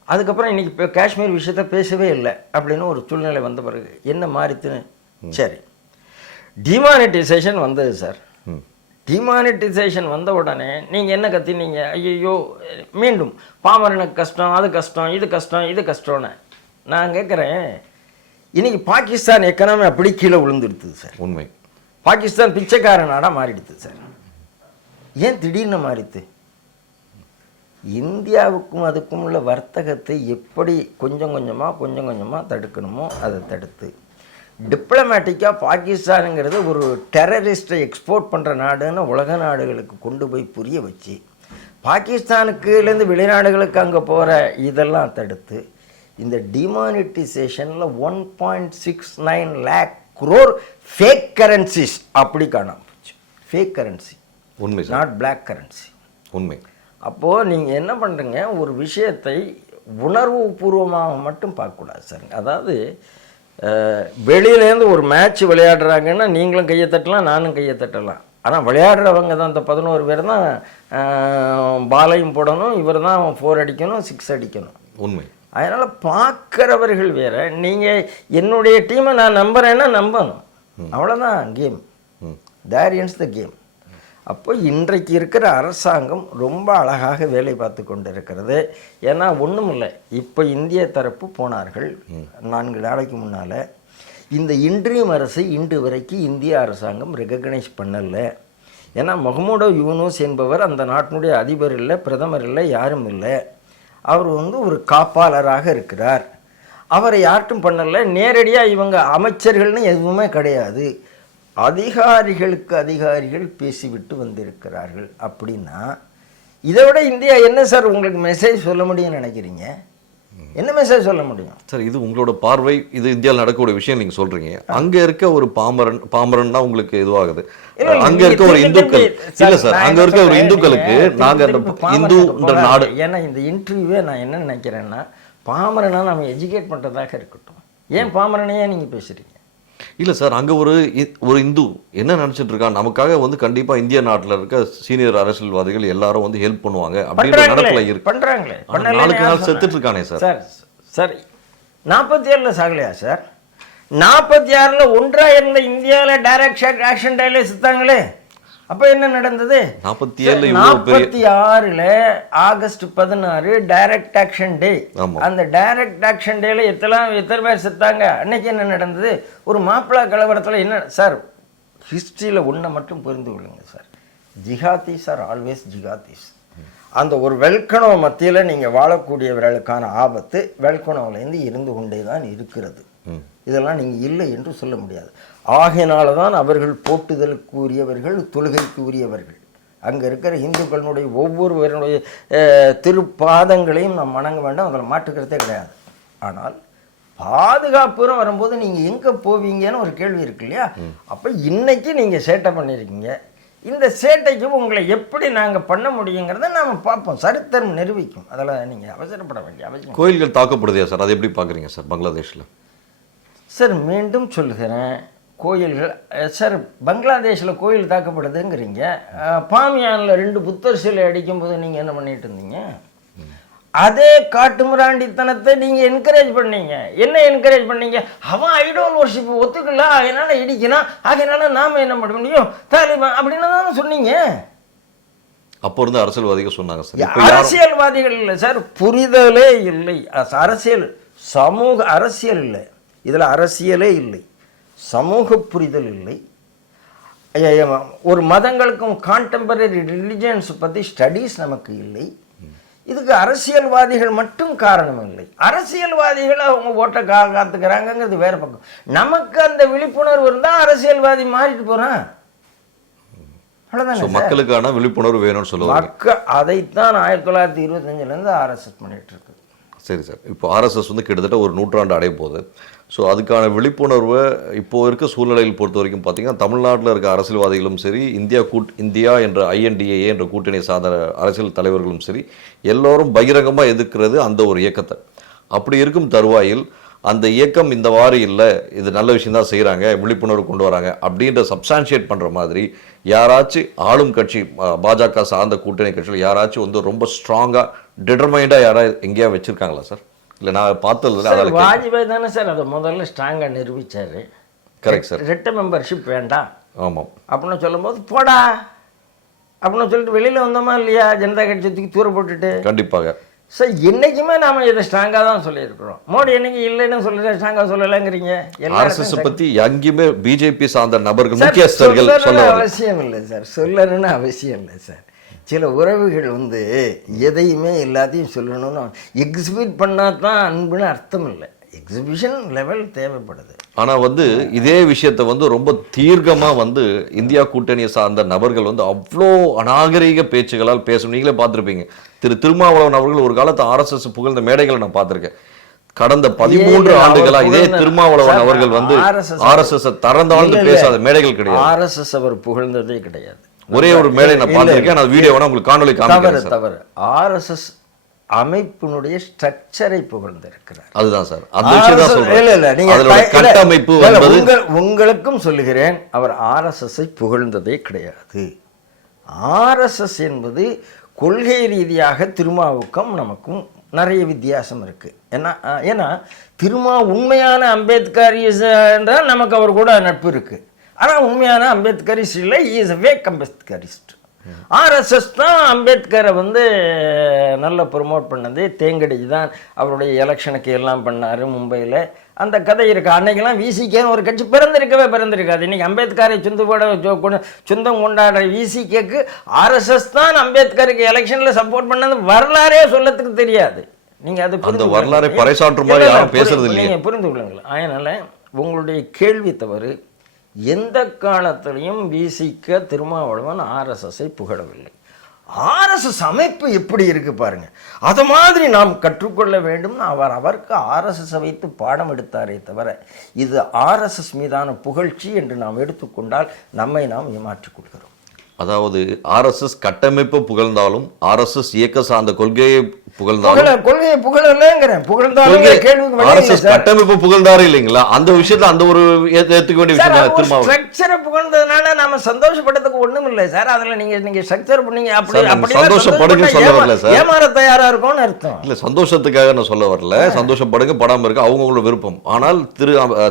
அதுக்கப்புறம் இன்னைக்கு இப்போ காஷ்மீர் விஷயத்த பேசவே இல்லை அப்படின்னு ஒரு சூழ்நிலை வந்த பிறகு என்ன மாறித்துன்னு? சரி, டிமானிட்டைசேஷன் வந்தது சார். டிமானிட்டைசேஷன் வந்த உடனே நீங்கள் என்ன கத்தினீங்க? ஐயோ மீண்டும் பாமரனுக்கு கஷ்டம், அது கஷ்டம், இது கஷ்டம்னு. நான் கேட்குறேன், இன்னைக்கு பாகிஸ்தான் எக்கனாமி அப்படி கீழே விழுந்துடுது சார். உண்மை. பாகிஸ்தான் பிச்சைக்கார நாடாக மாறிடுது சார். ஏன் திடீர்னு மாறிடுது? இந்தியாவுக்கும் அதுக்கும் உள்ள வர்த்தகத்தை எப்படி கொஞ்சம் கொஞ்சமாக தடுக்கணுமோ அதை தடுத்து, டிப்ளமேட்டிக்காக பாகிஸ்தானுங்கிறது ஒரு டெரரிஸ்ட்டை எக்ஸ்போர்ட் பண்ணுற நாடுன்னு உலக நாடுகளுக்கு கொண்டு போய் புரிய வச்சு, பாகிஸ்தானுக்குலேருந்து வெளிநாடுகளுக்கு அங்கே போகிற இதெல்லாம் தடுத்து, இந்த டிமானிட்டைசேஷனில் 1.69 lakh crore ஃபேக் கரன்சிஸ் அப்படி காணாம போச்சு. ஃபேக் கரன்சி, உண்மை, நாட் பிளாக் கரன்சி. உண்மை. அப்போது நீங்கள் என்ன பண்ணுறீங்க, ஒரு விஷயத்தை உணர்வு பூர்வமாக மட்டும் பார்க்கக்கூடாது சார். அதாவது வெளியிலேருந்து ஒரு மேட்ச் விளையாடுறாங்கன்னா நீங்களும் கையை தட்டலாம், நானும் கையை தட்டலாம். ஆனால் விளையாடுறவங்க தான், இந்த 11 பேர் தான் பாலையும் போடணும், இவர் தான் 4 அடிக்கணும், 6 அடிக்கணும். உண்மை. அதனால் பார்க்குறவர்கள் வேறு. நீங்கள் என்னுடைய டீமை நான் நம்புகிறேன்னா நம்பணும், அவ்வளோதான் game. There ends the game. அப்போ இன்றைக்கு இருக்கிற அரசாங்கம் ரொம்ப அழகாக வேலை பார்த்து கொண்டு இருக்கிறது. ஏன்னா ஒன்றும் இல்லை, இப்போ இந்திய தரப்பு போனார்கள் 4 நாளைக்கு முன்னால். இந்த இன்ட்ரீம் அரசை இன்று வரைக்கும் இந்திய அரசாங்கம் ரெகக்னைஸ் பண்ணலை. ஏன்னா மஹ்மூதோ யூனூஸ் என்பவர் அந்த நாட்டினுடைய அதிபர் இல்லை, பிரதமர் இல்லை, யாரும் இல்லை. அவர் வந்து ஒரு காப்பாளராக இருக்கிறார். அவரை யார்ட்டும் பண்ணலை. நேரடியாக இவங்க அமைச்சர்கள்னு எதுவுமே கிடையாது. அதிகாரிகள் பேசிவிட்டு வந்திருக்கிறார்கள். அப்படின்னா இதை விட இந்தியா என்ன சார் உங்களுக்கு மெசேஜ் சொல்ல முடியும்னு நினைக்கிறீங்க? என்ன மெசேஜ் சொல்ல முடியும் சார்? இது உங்களோட பார்வை, இது இந்தியாவில் நடக்கக்கூடிய விஷயம் நீங்க சொல்றீங்க. அங்க இருக்க ஒரு பாமரன்னா உங்களுக்கு இதுவாகுது. அங்க இருக்க ஒரு இந்துக்கள் இல்ல சார், அங்க இருக்க ஒரு இந்துக்களுக்கு நாங்க அந்த இந்துன்ற நாடு. ஏன்னா இந்த இன்டர்வியூவே நான் என்ன நினைக்கிறேன்னா, பாமரனா நம்ம எஜுகேட் பண்றதாக இருக்கட்டும். ஏன் பாமரனையே நீங்க பேசுறீங்க? இல்ல சார், அங்க ஒரு இந்து என்ன நினைச்சிட்டு இருக்கான், நமக்காக வந்து கண்டிப்பா இந்திய நாட்டுல இருக்க சீனியர் அரசியல்வாதிகள் எல்லாரும் வந்து ஹெல்ப் பண்ணுவாங்க அப்படின்ற நடப்புல இருக்கு. பண்றாங்களே, நாளுக்கு நாள் செத்துட்டு இருக்கானே சார். சார் 47ல சாகலையா சார்? 46ல ஒன்றா இருந்த இந்தியாவில் டைரக்ட் ஆக்ஷன் டேல செத்தாங்களே. அப்போ என்ன நடந்தது? 46ல ஆகஸ்ட் 16 டைரக்ட் ஆக்ஷன் டே. அந்த டைரக்ட் ஆக்ஷன் டேல எத்தனை பேர் செத்தாங்க? அன்னைக்கு என்ன நடந்தது? ஒரு மாப்பிள்ளை கலவரத்தில் என்ன சார்? ஹிஸ்ட்ரியில் ஒன்றை மட்டும் புரிந்து கொள்ளுங்க சார், ஜிஹாதீஸ் ஆர் ஆல்வேஸ் ஜிஹாதீஸ். அந்த ஒரு வெல்கனோ மத்தியில் நீங்கள் வாழக்கூடியவர்களுக்கான ஆபத்து வெல்கனோவிலேருந்து இருந்து கொண்டே தான் இருக்கிறது. இதெல்லாம் நீங்கள் இல்லை என்று சொல்ல முடியாது. ஆகையினால தான் அவர்கள் போட்டுதலுக்கு உரியவர்கள், தொழுகைக்கு உரியவர்கள். அங்கே இருக்கிற இந்துக்களுடைய ஒவ்வொருவருடைய திருப்பாதங்களையும் நாம் வணங்க வேண்டும், அதில் மாற்றுக்கிறதே கிடையாது. ஆனால் பாதுகாப்புன்னு வரும்போது நீங்கள் எங்கே போவீங்கன்னு ஒரு கேள்வி இருக்கு இல்லையா? அப்போ இன்னைக்கு நீங்கள் சேட்டை பண்ணியிருக்கீங்க. இந்த சேட்டைக்கு உங்களை எப்படி நாங்கள் பண்ண முடியுங்கிறத நாம் பார்ப்போம், சரித்திரம் நிரூபிக்கும். அதில் நீங்கள் அவசரப்பட வேண்டிய அவசியம். கோயில்கள் தாக்கப்படுதா சார்? அதை எப்படி பார்க்குறீங்க சார் பங்களாதேஷில்? சார் மீண்டும் சொல்கிறேன், கோயில்கள் சார் பங்களாதேஷில் கோயில் தாக்கப்படுதுங்கிறீங்க. பாமியானில் 2 புத்தர் சிலை அடிக்கும்போது நீங்கள் என்ன பண்ணிட்டு இருந்தீங்க? அதே காட்டுமிராண்டித்தனத்தை நீங்கள் என்கரேஜ் பண்ணீங்க. என்ன என்கரேஜ் பண்ணீங்க? அவன் ஐடோல் வர்ஷிப் ஒத்துக்கல, அதனால் இடிக்கணும், அதனால நாம் என்ன பண்ண முடியும், தாலிபான் அப்படின்னு தானே சொன்னீங்க. அப்போ இருந்து அரசியல்வாதிகள் சொன்னாங்க சார். அரசியல்வாதிகள் இல்லை சார், புரிதலே இல்லை. அரசியல் சமூக அரசியல் இல்லை, இதில் அரசியலே இல்லை, சமூக புரிதல் இல்லை. ஒரு மதங்களுக்கும் கான்டெம்பரரி ரிலிஜியன்ஸ் பற்றி ஸ்டடீஸ் நமக்கு இல்லை. இதுக்கு அரசியல்வாதிகள் மட்டும் காரணம் இல்லை. அரசியல்வாதிகள் அவங்க ஓட்டை காத்துக்கிறாங்கிறது வேற பக்கம். நமக்கு அந்த விழிப்புணர்வு இருந்தால் அரசியல்வாதி மாறிட்டு போகிறான். அவ்வளோதானே ஸோ மக்களுக்கான விழிப்புணர்வு வேணும்னு சொல்லுவாங்க. அதைத்தான் 1925 ஆர்எஸ்எஸ் பண்ணிட்டு இருக்கு. சரி சார், இப்போ ஆர்எஸ்எஸ் வந்து கிட்டத்தட்ட ஒரு நூற்றாண்டு அடைய போகுது. ஸோ அதுக்கான விழிப்புணர்வை இப்போ இருக்க சூழ்நிலையில் பொறுத்த வரைக்கும் பார்த்தீங்கன்னா தமிழ்நாட்டில் இருக்க அரசியல்வாதிகளும் சரி, இந்தியா என்ற INDAA என்ற கூட்டணி சார்ந்த அரசியல் தலைவர்களும் சரி, எல்லோரும் பகிரங்கமாக எதிர்க்கிறது அந்த ஒரு இயக்கத்தை. அப்படி இருக்கும் தருவாயில் அந்த இயக்கம் இந்த வாரி இல்லை, இது நல்ல விஷயம் தான் செய்கிறாங்க, விழிப்புணர்வு கொண்டு வராங்க அப்படின்ற சப்ஸ்டான்ஷியேட் பண்ணுற மாதிரி யாராச்சும் ஆளும் கட்சி பாஜக சார்ந்த கூட்டணி கட்சியில் யாராச்சும் வந்து ரொம்ப ஸ்ட்ராங்காக டிட்டர்மைண்டாக யாராவது எங்கேயா வச்சுருக்காங்களா சார்? இல்லை நான் பார்த்ததில்ல. வாஜ்பாய் தானே சார் அதை முதல்ல ஸ்ட்ராங்காக நிரூபித்தார். Correct sir. ரெட்ட மெம்பர்ஷிப் வேண்டாம் ஆமாம் அப்படின்னு சொல்லும்போது போடா அப்படின்னு சொல்லிட்டு வெளியில் வந்தோமா இல்லையா, ஜனதா கட்சி தூக்கி தூர போட்டுட்டு. கண்டிப்பாக சார் என்றைக்குமே நாம் இதை ஸ்ட்ராங்காக தான் சொல்லியிருக்கிறோம். மோடி என்னைக்கு இல்லைன்னு சொல்லல, ஸ்ட்ராங்காக சொல்லலைங்கிறீங்க. ஆர்எஸ்எஸ் பற்றி எங்கேயுமே பிஜேபி சார்ந்த நபர்கள் முக்கியஸ்தர்கள் சொல்ல அவசியம் இல்லை சார், சொல்லணும்னு அவசியம் இல்லை சார். சில உறவுகள் வந்து எதையுமே எல்லாத்தையும் சொல்லணும்னு எக்ஸிபிட் பண்ணால் தான் அன்புன்னு அர்த்தம் இல்லை. எக்ஸிபிஷன் லெவல் தேவைப்படுது. ஆனால் வந்து இதே விஷயத்தை வந்து ரொம்ப தீர்க்கமாக வந்து இந்தியா கூட்டணியை சார்ந்த நபர்கள் வந்து அவ்வளோ அநாகரீக பேச்சுகளால் பேசணும். நீங்களே பார்த்துருப்பீங்க, திருமாவளவன் அவர்கள் ஒரு காலத்து ஆர்எஸ்எஸ் புகழ்ந்த மேடைகளை நான் பார்த்துருக்கேன். கடந்த 13 ஆண்டுகளா இதே திருமாவளவன் அவர்கள் வந்து ஆர்எஸ்எஸ் தரந்தாழ்ந்து பேசாத மேடைகள் கிடையாது. ஆர்எஸ்எஸ் அவர் புகழ்ந்ததே கிடையாது. ஒரே ஒரு மேடை நான் பார்த்திருக்கேன், நான் வீடியோ வேணா உங்களுக்கு காணொலி காமிக்கிறேன். தவறு. ஆர்எஸ்எஸ் அமைப்பினுடைய ஸ்ட்ரக்சரை புகழ்ந்திருக்கிறார். அதுதான் சார், அந்த விஷயம் தான் சொல்றேன். இல்ல நீங்க கட்டமைப்பு என்பது உங்களுக்கும் சொல்லுகிறேன், அவர் ஆர்எஸ்எஸ்ஐ புகழ்ந்ததே கிடையாது. ஆர்எஸ்எஸ் என்பது கொள்கை ரீதியாக திருமாவுக்கும் நமக்கும் நிறைய வித்தியாசம் இருக்கு. ஏன்னா திருமா உண்மையான அம்பேத்கரிஸ் என்றால் நமக்கு அவர் கூட நட்பு இருக்கு. ஆனால் உண்மையான அம்பேத்கரிஸ்ட் இல்லை, is a wake Ambedkarist. RSS தான் அம்பேத்கரை வந்து நல்லா ப்ரொமோட் பண்ணது. தேங்கடி தான் அவருடைய எலெக்ஷனுக்கு எல்லாம் பண்ணார் மும்பையில். அந்த கதை இருக்கு. அன்னைக்கெல்லாம் விசிகேன்னு ஒரு கட்சி பிறந்திருக்காது. இன்னைக்கு அம்பேத்கரை சொந்தம் கொண்டாடுற விசிகேக்கு ஆர்எஸ்எஸ் தான் அம்பேத்கருக்கு எலெக்ஷனில் சப்போர்ட் பண்ணது வரலாறே சொல்லத்துக்கு தெரியாது. நீங்கள் அது அந்த வரலாறை பறைசாற்றும் மாதிரி யாரும் பேசுறது இல்லை. நீங்கள் புரிந்து கொள்ளுங்கள். அதனால உங்களுடைய கேள்வி தவறு. எந்த காலத்திலையும் விசிக திருமாவளவன் ஆர்எஸ்எஸ்ஐ புகழவில்லை. ஆர்எஸ்எஸ் அமைப்பு எப்படி இருக்கு பாருங்க, அது மாதிரி நாம் கற்றுக்கொள்ள வேண்டும். அவருக்கு ஆர்எஸ்எஸ் வைத்து பாடம் எடுத்தாரே தவிர இது ஆர்எஸ்எஸ் மீதான புகழ்ச்சி என்று நாம் எடுத்துக்கொண்டால் நம்மை நாம் ஏமாற்றிக் கொள்கிறோம். அதாவது ஆர்எஸ்எஸ் கட்டமைப்பு புகழ்ந்தாலும் ஆர்எஸ்எஸ் இயக்க சார்ந்த கொள்கையை புகழ்ந்தாலும் கொள்கையை புகழலங்கிறேன். கட்டமைப்பு புகழ்ந்தாரு இல்லைங்களா, அந்த விஷயத்துல அந்த ஒரு ஏத்துக்க வேண்டிய விஷயம். ஸ்ட்ரக்சரை புகழ்ந்ததுனால நாம சந்தோஷப்பட்டதுக்கு ஒண்ணும் இல்லை சார். அதுல நீங்க ஸ்ட்ரக்சர் பண்ணீங்க அப்படி சந்தோஷப்படுங்க சொல்ல வரல சார், ஏமாற தயாரா இருக்கும்னு அர்த்தம் இல்ல. சந்தோஷத்துக்காக நான் சொல்ல வரல, சந்தோஷப்படுங்க படாம இருக்க அவங்களோட விருப்பம். ஆனால்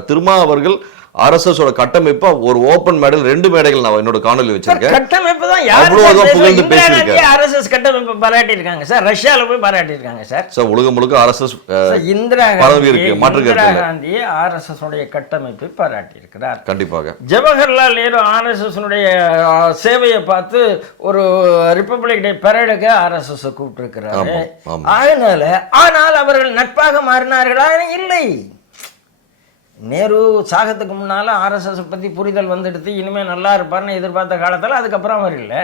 திருமா அவர்கள் ஆர்எஸ்எஸ் கட்டமைப்பா ஒரு ஓபன் மேடையில் 2 மேடைகள் நான் என்னோட காணொலி வச்சிருக்கேன். கட்டமைப்பு தான் புகழ்ந்து பேசியிருக்காங்க. ஆர்எஸ்எஸ் கட்டமைப்பு பாராட்டி இருக்காங்க சார். ரஷ்யால போய் பாராட்டி இருக்காங்க சார். சார் உலகம் முழுக்க ஆர்எஸ்எஸ் இந்திரா காந்தி ஆர்எஸ்எஸ் உடைய கட்டமைப்பை பாராட்டி இருக்கிறார். கண்டிப்பாக ஜவஹர்லால் நேரு ஆர்எஸ்எஸ் உடைய சேவையை பார்த்து ஒரு ரிப்பப்ளிக் டே பரேடுக்கு ஆர்எஸ்எஸ் கூப்பிட்டு இருக்கிறாரு. ஆனால் அவர்கள் நட்பாக மாறினார்களா? இல்லை. நேரு சாகத்துக்கு முன்னால் ஆர்எஸ்எஸ் பற்றி புரிதல் வந்துடுத்து, இனிமேல் நல்லா இருப்பார்னு எதிர்பார்த்த காலத்தில் அதுக்கப்புறம் அவர் இல்லை.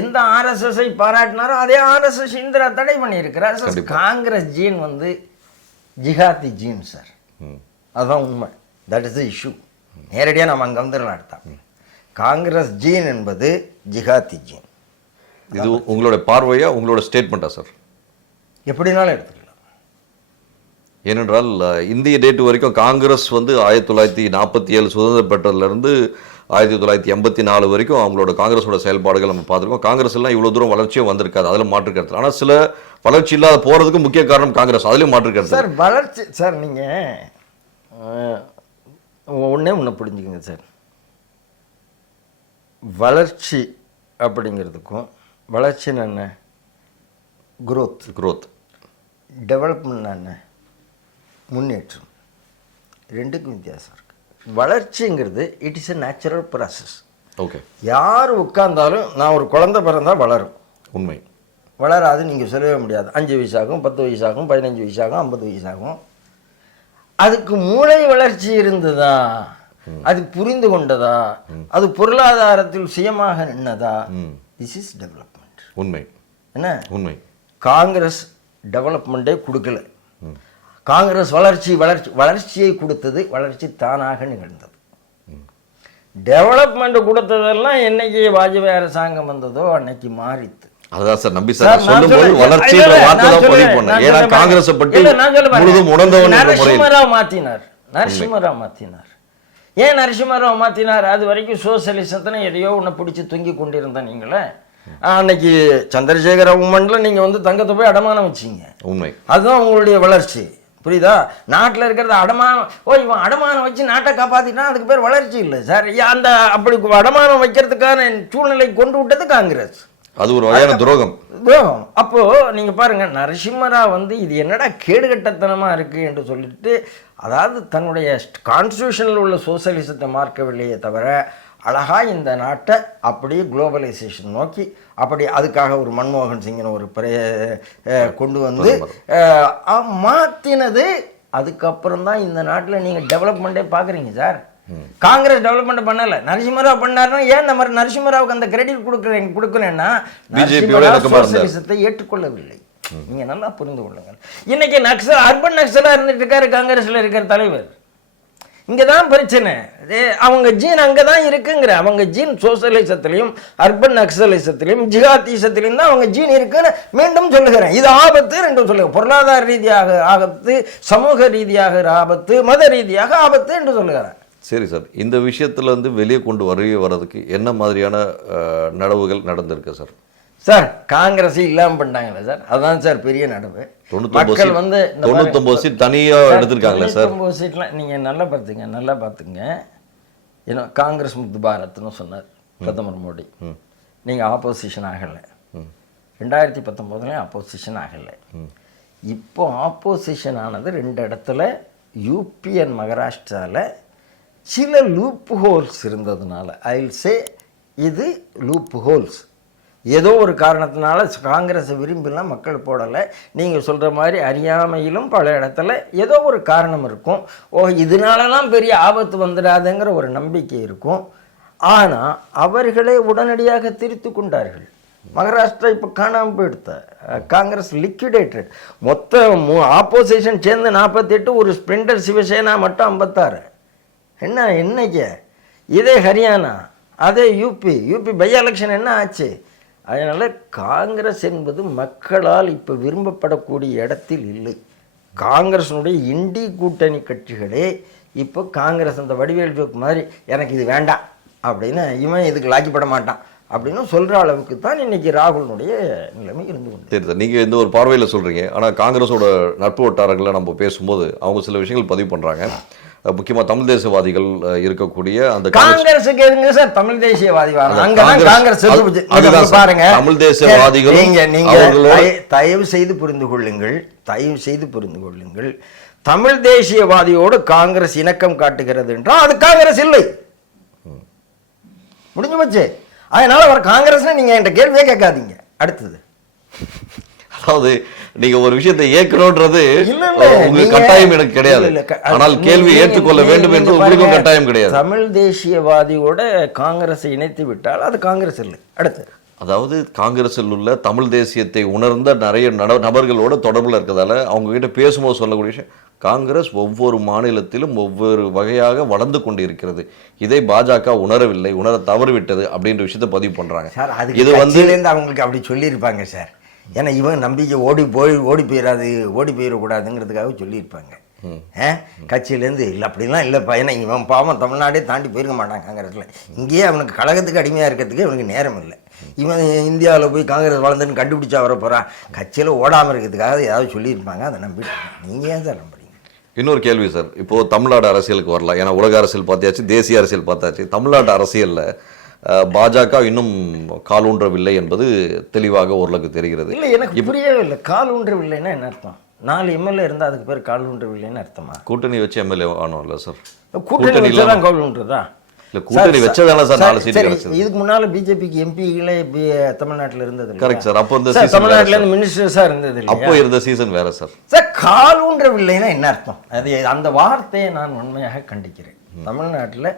எந்த ஆர்எஸ்எஸ்ஐ பாராட்டினாரோ அதே ஆர்எஸ்எஸ் இந்திரா தடை பண்ணியிருக்கிறார். காங்கிரஸ் ஜீன் வந்து ஜிஹாதி ஜீன் சார், அதுதான் உண்மை. That is the issue. நேரடியாக நம்ம அங்கே வந்துடலாம். எடுத்தோம் காங்கிரஸ் ஜீன் என்பது ஜிஹாதி ஜீன். இது உங்களோட பார்வையா, உங்களோட ஸ்டேட்மெண்ட்டா சார்? எப்படினாலும் எடுத்துக்கலாம். ஏனென்றால் இந்திய டேட்டு வரைக்கும் காங்கிரஸ் வந்து 1947 சுதந்திரம் பெற்றதுலேருந்து 1984 வரைக்கும் அவங்களோட காங்கிரஸோட செயல்பாடுகள் நம்ம பார்த்துருக்கோம். காங்கிரஸ் எல்லாம் இவ்வளோ தூரம் வளர்ச்சியும் வந்திருக்காது, அதில் மாற்றுக்கிறது. ஆனால் சில வளர்ச்சி இல்லாத போகிறதுக்கு முக்கிய காரணம் காங்கிரஸ், அதுலேயும் மாற்றுக்கிறது சார். வளர்ச்சி சார், நீங்கள் ஒன்று புரிஞ்சுக்கங்க சார். வளர்ச்சி அப்படிங்கிறதுக்கும் வளர்ச்சின்னு என்ன, குரோத் டெவலப்மெண்ட் என்ன, முன்னேற்றம், ரெண்டுக்கும் வித்தியாசம் இருக்கு. வளர்ச்சிங்கிறது it is a natural process. Okay, யார் உட்கார்ந்தாலும் நான் ஒரு குழந்தை பிறந்தால் வளரும், உண்மை. வளராது நீங்கள் சொல்லவே முடியாது. 5 வயசாகும், 10 வயசாகும், 15 வயசாகும், 50 வயசாகும். அதுக்கு மூளை வளர்ச்சி இருந்துதான் அது புரிந்து கொண்டதா, அது பொருளாதாரத்தில் சுயமாக நின்னதா? This is development. உண்மை என்ன உண்மை. காங்கிரஸ் டெவலப்மெண்ட்டே கொடுக்கல. காங்கிரஸ் வளர்ச்சியை கொடுத்தது, வளர்ச்சி தானாக நிகழ்ந்தது. டெவலப்மெண்ட் கொடுத்ததெல்லாம் என்னைக்கு வாஜ்பாய் அரசாங்கம் வந்ததோ அன்னைக்கு மாறித்து. அதான் சார் நம்பி சார் சொல்லும்போது வளர்ச்சின்ற வார்த்தை தான் பதிவு பண்ணேன். ஏன்னா காங்கிரஸை பற்றி முழுதும் உணர்ந்தவன் நரசிம்மராவ் மாத்தினார். ஏன் நரசிம்மராவ் மாத்தினார்? அது வரைக்கும் சோசியலிசத்தின எதையோ ஒன்று பிடிச்சி தொங்கி கொண்டிருந்த நீங்களே, அன்னைக்கு சந்திரசேகர உம்மன்ல நீங்க வந்து தங்கத்தை போய் அடமானம் வச்சீங்க. உண்மை. அதுதான் உங்களுடைய வளர்ச்சி. புரியுதா? நாட்டில் இருக்கிறது அடமானம். இவன் அடமானம் வச்சு நாட்டை காப்பாத்தினா அதுக்கு பேர் வளர்ச்சி இல்லை சார். அந்த அப்படி அடமானம் வைக்கிறதுக்கான சூழ்நிலை கொண்டு விட்டது காங்கிரஸ். அது ஒரு வகையான துரோகம். அப்போ நீங்க பாருங்க, நரசிம்மராவ் வந்து இது என்னடா கேடுகட்டத்தனமா இருக்கு என்று சொல்லிட்டு, அதாவது தன்னுடைய கான்ஸ்டியூஷனில் உள்ள சோசியலிசத்தை மார்க்கவில்லையே தவிர அழகா இந்த நாட்டை அப்படியே குளோபலைசேஷன் நோக்கி அப்படி அதுக்காக ஒரு மன்மோகன் சிங்கின் ஒரு கொண்டு வந்து மாத்தினது. அதுக்கப்புறம் தான் இந்த நாட்டில் நீங்க டெவலப்மெண்ட்டே பாக்குறீங்க சார். காங்கிரஸ் டெவலப்மெண்ட் பண்ணல, நரசிம்மராவ் பண்ணாருன்னா ஏன் நம்ம நரசிம்மராவுக்கு அந்த கிரெடிட் கொடுக்குறேன்னா சோசியலிசத்தை ஏற்றுக்கொள்ளவில்லை. நீங்க நல்லா புரிந்து கொள்ளுங்கள். இன்னைக்கு அர்பன் நக்சலா இருந்துட்டு இருக்காரு காங்கிரஸ்ல இருக்கிற தலைவர். இங்கதான் பிரச்சனை. அவங்க ஜீன் அங்கதான் இருக்குங்கிற, அவங்க ஜீன் சோசியலிசத்திலையும் அர்பன் நக்சலிசத்திலையும் ஜிகாதீசத்திலையும் தான் அவங்க ஜீன் இருக்குன்னு மீண்டும் சொல்லுகிறேன். இது ஆபத்து என்று சொல்லுங்க. பொருளாதார ரீதியாக ஆபத்து, சமூக ரீதியாக ஆபத்து, மத ரீதியாக ஆபத்து என்று சொல்லுகிறேன். சரி சார், இந்த விஷயத்துல வந்து வெளியே கொண்டு வர்றதுக்கு என்ன மாதிரியான நடவுகள் நடந்திருக்கு சார்? சார் காங்கிரஸ் இல்லாமல் பண்ணிட்டாங்களே சார், அதுதான் சார் பெரிய நடவு. மக்கள் வந்து 99 சீட் தனியா எடுத்திருக்காங்களே சார். 99 சீட்லாம் நீங்க நல்லா பார்த்துங்க. ஏன்னா காங்கிரஸ் முக்து பாரத்னு சொன்னார் பிரதமர் மோடி. நீங்க ஆப்போசிஷன் ஆகலை. 2019 ஆப்போசிஷன் ஆகலை. இப்போ ஆப்போசிஷன் ஆனது 2 இடத்துல, யூபி அண்ட் மகாராஷ்டிராவில் சில லூப் ஹோல்ஸ் இருந்ததுனால. ஐ வில் சே இது லூப் ஹோல்ஸ். ஏதோ ஒரு காரணத்தினால காங்கிரஸை விரும்பிலாம் மக்கள் போடலை. நீங்கள் சொல்கிற மாதிரி அறியாமையிலும் பல இடத்துல ஏதோ ஒரு காரணம் இருக்கும். இதனாலலாம் பெரிய ஆபத்து வந்துடாதுங்கிற ஒரு நம்பிக்கை இருக்கும். ஆனால் அவர்களே உடனடியாக திருத்தி கொண்டார்கள். மகாராஷ்டிரா இப்போ காணாமல் போயிடுத்த, காங்கிரஸ் லிக்விடேட்டட். மொத்த ஆப்போசிஷன் சேர்ந்து 48, ஒரு ஸ்பிரிண்டர் சிவசேனா மட்டும் 56. என்னைக்கு இதே ஹரியானா, அதே யூபி பை எலெக்ஷன் என்ன ஆச்சு? அதனால் காங்கிரஸ் என்பது மக்களால் இப்போ விரும்பப்படக்கூடிய இடத்தில் இல்லை. காங்கிரஸினுடைய இண்டி கூட்டணி கட்சிகளே இப்போ காங்கிரஸ் அந்த வடிவேல் ஜோக் மாதிரி எனக்கு இது வேண்டாம் அப்படின்னு, இவன் இதுக்கு லாக்கிப்பட மாட்டான் அப்படின்னு சொல்கிற அளவுக்கு தான் இன்னைக்கு ராகுலனுடைய நிலைமை இருந்து கொண்டு. சரி சார், நீங்கள் இந்த ஒரு பார்வையில் சொல்கிறீங்க. ஆனால் காங்கிரஸோட நட்பு வட்டாரங்களை நம்ம பேசும்போது அவங்க சில விஷயங்கள் பதிவு பண்ணுறாங்க. முக்கியமாக தமிழ் தேசியவாதிகள் இருக்கக்கூடிய அந்த காங்கிரஸுக்கு எதுங்க சார் தமிழ் தேசியவாதி காங்கிரஸ் பாருங்க. தமிழ் தேசியவாதிகள் தயவு செய்து புரிந்து கொள்ளுங்கள். தமிழ் தேசியவாதியோடு காங்கிரஸ் இணக்கம் காட்டுகிறது என்றால் அது காங்கிரஸ் இல்லை, முடிஞ்சு போச்சு. அதனால அவர் காங்கிரஸ் நீங்க என்கிட்ட கேள்வியே கேட்காதீங்க. அடுத்தது, அதாவது நீங்க ஒரு விஷயத்தை ஏற்கனோன்றது உங்களுக்கு கட்டாயம் எனக்கு கிடையாது, ஆனால் கேள்வி ஏற்றுக்கொள்ள வேண்டும் என்று உங்களுக்கும் கட்டாயம் கிடையாது. தமிழ் தேசியவாதியோட காங்கிரஸை இணைத்து விட்டால் அது காங்கிரஸ் இல்லை. அடுத்து, அதாவது காங்கிரஸில் உள்ள தமிழ் தேசியத்தை உணர்ந்த நிறைய நபர்களோட தொடர்பில் இருக்கிறதால அவங்க கிட்ட பேசும்போது சொல்லக்கூடிய விஷயம், காங்கிரஸ் ஒவ்வொரு மாநிலத்திலும் ஒவ்வொரு வகையாக வளர்ந்து கொண்டிருக்கிறது. இதை பாஜக உணரவில்லை, உணர தவறிவிட்டது அப்படின்ற விஷயத்தை பதிவு பண்றாங்க. இது வந்து அவங்களுக்கு அப்படி சொல்லியிருப்பாங்க சார். ஏன்னா இவன் நம்பிக்கை ஓடி போயிடக்கூடாதுங்கிறதுக்காக சொல்லியிருப்பாங்க. கட்சியிலேருந்து இல்லை அப்படிலாம் இல்லைப்பா, ஏன்னா இவன் பாவம் தமிழ்நாடே தாண்டி போயிருக்க மாட்டான் காங்கிரஸில். இங்கேயே அவனுக்கு கழகத்துக்கு அடிமையாக இருக்கிறதுக்கு இவனுக்கு நேரம் இல்லை. இவன் இந்தியாவில் போய் காங்கிரஸ் வளர்ந்துன்னு கண்டுபிடிச்சா வர போகிறான். கட்சியில் ஓடாமல் இருக்கிறதுக்காக ஏதாவது சொல்லியிருப்பாங்க, அதை நம்பிட்டு நீங்கள் ஏன் சார் நம்புறீங்க? இன்னொரு கேள்வி சார், இப்போது தமிழ்நாடு அரசியலுக்கு வரலாம். ஏன்னா உலக அரசியல் பார்த்தாச்சு, தேசிய அரசியல் பார்த்தாச்சு. தமிழ்நாட்டு அரசியலில் பாஜக இன்னும் காலூன்றவில்லை என்பது தெளிவாக ஓரளவுக்கு தெரிகிறது. இல்லை, எனக்கு புரியவே இல்லை. காலூன்றவில்லைன்னா என்ன அர்த்தம்? 4 எம்எல்ஏ இருந்தால் அதுக்கு பேர் காலூன்றவில்லைன்னு அர்த்தமா? கூட்டணி வச்சு எம்எல்ஏ ஆனோம்ல சார். கூட்டணி வச்சுதான் காலூன்றதா? இல்லை, கூட்டணி வச்சதால சார் 4 சீட் கிடைச்சது. இதுக்கு முன்னால பிஜேபிக்கு எம்பிகளே தமிழ்நாட்டில் இருந்தது. Correct sir. அப்போ இந்த தமிழ்நாட்டில் இருந்து மினிஸ்டர்ஸா இருந்தது. அப்போ இருந்த சீசன் வேற சார். சார் காலூன்றவில்லைன்னா என்ன அர்த்தம்? அது அந்த வார்த்தையை நான் உண்மையாக கண்டிக்கிறேன். தமிழ்நாட்டில்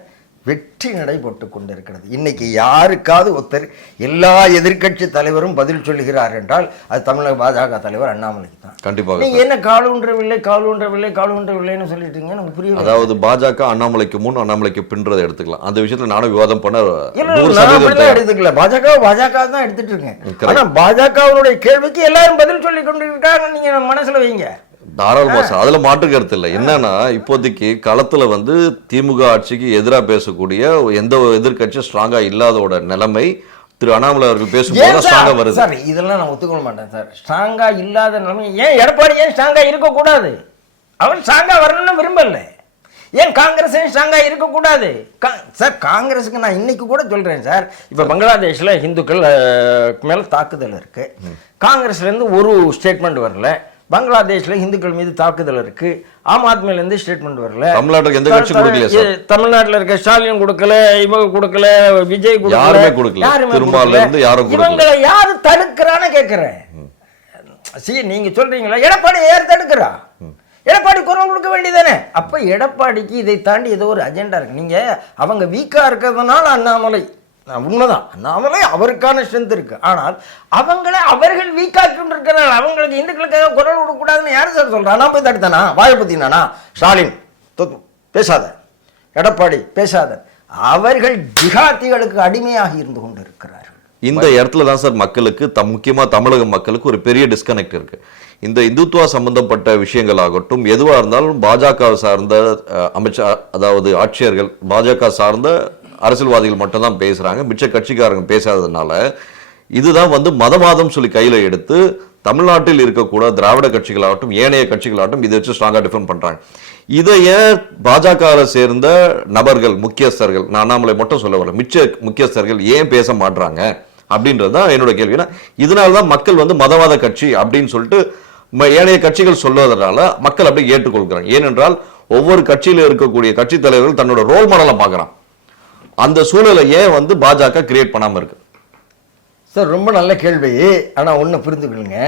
வெற்றி நடைபெற்று கொண்டிருக்கிறது. இன்னைக்கு யாருக்காவது ஒருத்தர் எல்லா எதிர்க்கட்சி தலைவரும் பதில் சொல்லுகிறார் என்றால் அது தமிழக பாஜக தலைவர் அண்ணாமலைக்கு தான். கண்டிப்பாக. நீங்க என்ன காலூன்றவில்லைன்னு சொல்லிட்டீங்க, எனக்கு புரியல. அதாவது பாஜக அண்ணாமலைக்கு முன் அண்ணாமலைக்கு பின்றதை எடுத்துக்கலாம். அந்த விஷயத்துல நானும் விவாதம் பண்ண எடுத்துக்கல. பாஜக தான் எடுத்துட்டு இருக்கேன். ஆனா பாஜகவுடைய கேள்விக்கு எல்லாரும் பதில் சொல்லி கொண்டிருக்காங்க. நீங்க மனசுல வைங்க. தாராளமா சார், அதுல மாற்று கருத்து இல்லை. என்னன்னா இப்போதைக்கு களத்துல வந்து திமுக ஆட்சிக்கு எதிராக பேசக்கூடிய எந்த எதிர்கட்சி ஸ்ட்ராங்கா இல்லாதோட நிலைமை திரு அண்ணாமலை அவர்கள் பேசும்போது ஸ்ட்ராங்கா வருது. சார் இதெல்லாம் நான் ஒத்துக்கொள்ள மாட்டேன் சார். ஸ்ட்ராங்கா இல்லாத நிலைமை ஏன் எடப்பாடி ஏன் ஸ்ட்ராங்கா இருக்கக்கூடாது? அவன் ஸ்ட்ராங்கா வரணும்னு விரும்பல. ஏன் காங்கிரஸ் ஸ்ட்ராங்கா இருக்கக்கூடாது? சார் காங்கிரஸுக்கு நான் இன்னைக்கு கூட சொல்றேன் சார். இப்ப பங்களாதேஷ்ல இந்துக்கள் மேல தாக்குதல் இருக்கு. காங்கிரஸ்ல இருந்து ஒரு ஸ்டேட்மெண்ட் வரல. பங்களாதேஷ்ல இந்துக்கள் மீது தாக்குதல் இருக்கு. ஆம் ஆத்மியில இருந்து ஸ்டேட்மெண்ட் வரல. தமிழ்நாட்டுக்கு எந்த கட்சி கொடுக்கல சார். தமிழ்நாட்டுல இருக்க ஸ்டாலின் கொடுக்கல, இவங்க கொடுக்கல, விஜய் கொடுக்கல, யாருமே கொடுக்கல. திருமால இருந்து யாரும் கொடுக்கல. இவங்களை யாரு தடுக்கிறான்னு கேக்குறேன். நீங்க சொல்றீங்களா எடப்பாடி யார் தடுக்கிறா? எடப்பாடி குரல் கொடுக்க வேண்டியதானே. அப்ப எடப்பாடிக்கு இதை தாண்டி ஏதோ ஒரு அஜெண்டா இருக்கு. நீங்க அவங்க வீக்கா இருக்கிறதுனால அண்ணாமலை உண்மைதான், அண்ணாமலை அவருக்கான ஸ்ட்ரென்த் இருக்கு. ஆனால் அவர்கள் வீக்காக்கி இருக்கிறாங்க. அவங்களுக்கு இந்துக்களுக்காக குரல் கொடுக்கக்கூடாதுன்னு யாரு சார் சொல்றா? நான் போய் தடுத்தானா? வாயை பத்தினானா? ஸ்டாலின் பேசாத, எடப்பாடி பேசாத. அவர்கள் ஜிகாத்திகளுக்கு அடிமையாக இருந்து கொண்டு இருக்கிறார்கள். இந்த இடத்துல தான் சார் மக்களுக்கு முக்கியமா தமிழக மக்களுக்கு ஒரு பெரிய டிஸ்கனெக்ட் இருக்கு. இந்த இந்துத்துவா சம்பந்தப்பட்ட விஷயங்கள் ஆகட்டும், எதுவா இருந்தாலும் பாஜக சார்ந்த அமைச்சர், அதாவது ஆட்சியர்கள், பாஜக சார்ந்த அரசியல்வாதிகள் மட்டும் தான் பேசுறாங்க. மிச்ச கட்சிக்காரங்க பேசாததுனால இதுதான் வந்து மதவாதம் சொல்லி கையில எடுத்து தமிழ்நாட்டில் இருக்கக்கூட திராவிட கட்சிகளாகட்டும் ஏனைய கட்சிகளாகட்டும் இதை வச்சு ஸ்ட்ராங்கா டிஃபெண்ட் பண்றாங்க. இதைய பாஜகவை சேர்ந்த நபர்கள், முக்கியஸ்தர்கள், நான் அண்ணாமலை மட்டும் சொல்ல வரல, மிச்ச முக்கியஸ்தர்கள் ஏன் பேச மாட்டாங்க அப்படின்றதுதான் என்னோட கேள்வி. இதனாலதான் மக்கள் வந்து மதவாத கட்சி அப்படின்னு சொல்லிட்டு ஏனைய கட்சிகள் சொல்வதனால மக்கள் அப்படியே ஏற்றுக்கொள்கிறாங்க. ஏனென்றால் ஒவ்வொரு கட்சியில இருக்கக்கூடிய கட்சி தலைவர்கள் தன்னோட ரோல் மாடலை பார்க்கறான். அந்த சூழலை ஏன் வந்து பாஜக கிரியேட் பண்ணாம இருக்கு? சார் ரொம்ப நல்ல கேள்வி. ஆனா ஒண்ணு புரிந்துக்கொள்ளுங்க,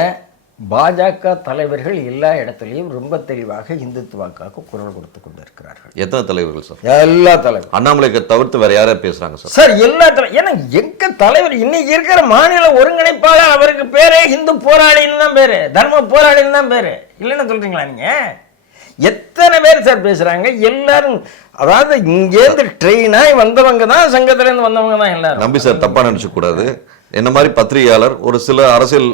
பாஜக தலைவர்கள் எல்லா இடத்துலையும் ரொம்ப தெளிவாக இந்துத்துவாக்காக குரல் கொடுத்து கொண்டு இருக்கிறார்கள். எத்தனை தலைவர்கள் சார்? எல்லா தலைவர்கள். அண்ணாமலைக்கு தவிர்த்து வேற யாரும் பேசுறாங்க சார்? சார் எல்லா ஏன்னா எங்க தலைவர் இன்னைக்கு இருக்கிற மாநில ஒருங்கிணைப்பாளர், அவருக்கு பேரே இந்து போராளின்னு தான் பேரு, தர்ம போராளின்னு தான் பேரு. இல்லைன்னு சொல்றீங்களா நீங்க? எத்தனை பேர் சார் பேசுறாங்க? எல்லாரும் அதாவது இங்கேருந்து ட்ரெயினாய் வந்தவங்க தான், சங்கத்துல இருந்து வந்தவங்க தான் எல்லாரும். நம்பி சார் தப்பா நினைச்சு கூடாது. என்ன மாதிரி பத்திரிகையாளர், ஒரு சில அரசியல்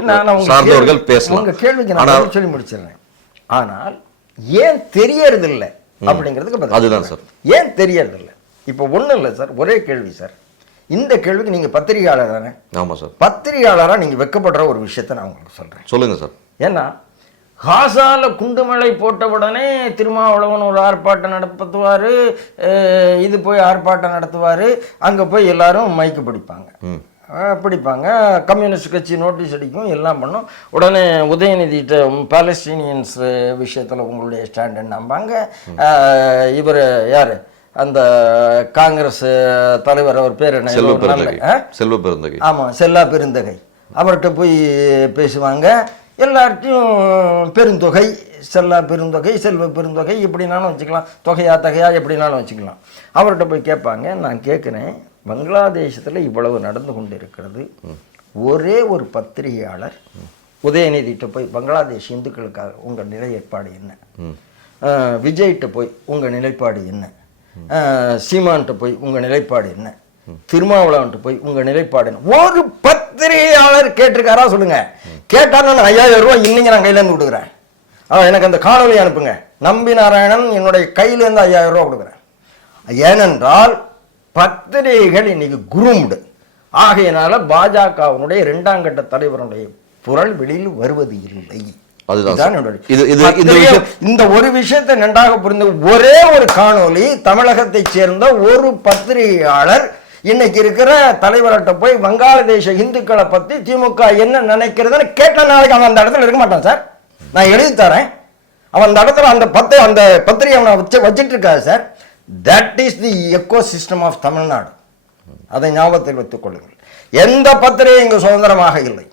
சார்ந்தவர்கள் பேசலாம். உங்க கேள்விக்கு நான் சொல்லி முடிச்சிடுறேன். ஆனால் ஏன் தெரியறது இல்லை அப்படிங்கிறதுக்கு அதுதான் சார். ஏன் தெரியறது இல்லை? இப்போ ஒண்ணும் இல்லை சார், ஒரே கேள்வி சார். இந்த கேள்விக்கு நீங்க பத்திரிகையாளர் தானே? ஆமா சார். பத்திரிகையாளரா நீங்க வெக்கப்படுற ஒரு விஷயத்தை நான் உங்களுக்கு சொல்றேன். சொல்லுங்க சார். ஏன்னா காசால குண்டுமலை போட்ட உடனே திருமாவளவன் ஒரு ஆர்ப்பாட்டம் நடத்துவார், இது போய் ஆர்ப்பாட்டம் நடத்துவார், அங்கே போய் எல்லாரும் மைக்கு பிடிப்பாங்க, கம்யூனிஸ்ட் கட்சி நோட்டீஸ் அடிக்கும், எல்லாம் பண்ணும். உடனே உதயநிதிட்ட பாலஸ்தீனியன்ஸ் விஷயத்தில் உங்களுடைய ஸ்டாண்ட் நம்பாங்க. இவர் யார், அந்த காங்கிரஸ் தலைவர், அவர் பேர் என்ன? செல்வ பெருந்தகை. ஆமாம், செல்லா பெருந்தகை. அவர்கிட்ட போய் பேசுவாங்க. எல்லார்ட்டையும் பெருந்தொகை, செல்லா பெருந்தொகை, செல்வ பெருந்தொகை எப்படினாலும் வச்சுக்கலாம், தொகையா தகையா எப்படினாலும் வச்சுக்கலாம். அவர்கிட்ட போய் கேட்பாங்க. நான் கேட்குறேன், பங்களாதேசத்தில் இவ்வளவு நடந்து கொண்டு இருக்கிறது, ஒரே ஒரு பத்திரிகையாளர் உதயநிதிட்ட போய் பங்களாதேஷ் இந்துக்களுக்காக உங்கள் நிலைப்பாடு என்ன, விஜய்கிட்ட போய் உங்கள் நிலைப்பாடு என்ன, சீமான்கிட்ட போய் உங்கள் நிலைப்பாடு என்ன, திருமாவளவன்ட்டு போய் உங்க நிலைப்பாடு என்ன, ஒரு பத்திரிகையாளர் கேட்டிருக்காரா சொல்லுங்க? கேட்டாலும் 5000 ரூபாய் இன்னைக்கு நான் கையில இருந்து கொடுக்குறேன். எனக்கு அந்த காணொலி அனுப்புங்க. நம்பி நாராயணன் என்னுடைய கையில இருந்து 5000 ரூபாய் கொடுக்குறேன். ஏனென்றால் பத்திரிகைகள் இன்னைக்கு குரூம்டு ஆகையினால பாஜகவினுடைய 2ஆம் கட்ட தலைவருடைய குரல் வெளியில் வருவது இல்லை. இந்த ஒரு விஷயத்தை நன்றாக புரிந்து, ஒரே ஒரு காணொலி தமிழகத்தை சேர்ந்த ஒரு பத்திரிகையாளர் இன்னைக்கு இருக்கிற தலைவர்கிட்ட போய் வங்காளதேச இந்துக்களை பத்தி திமுக என்ன நினைக்கிறதுன்னு கேட்ட நாளைக்கு அவன் அந்த இடத்துல இருக்க மாட்டான் சார். நான் எழுதி தரேன். அவன் அந்த இடத்துல அந்த பத்திரிகை அவனை வச்சுட்டு இருக்காது sir. That is the ecosystem of Tamil Nadu. அதை ஞாபகத்தில் வைத்துக் கொள்ளுங்கள். எந்த பத்திரிகை இங்கு சுதந்திரமாக இல்லை,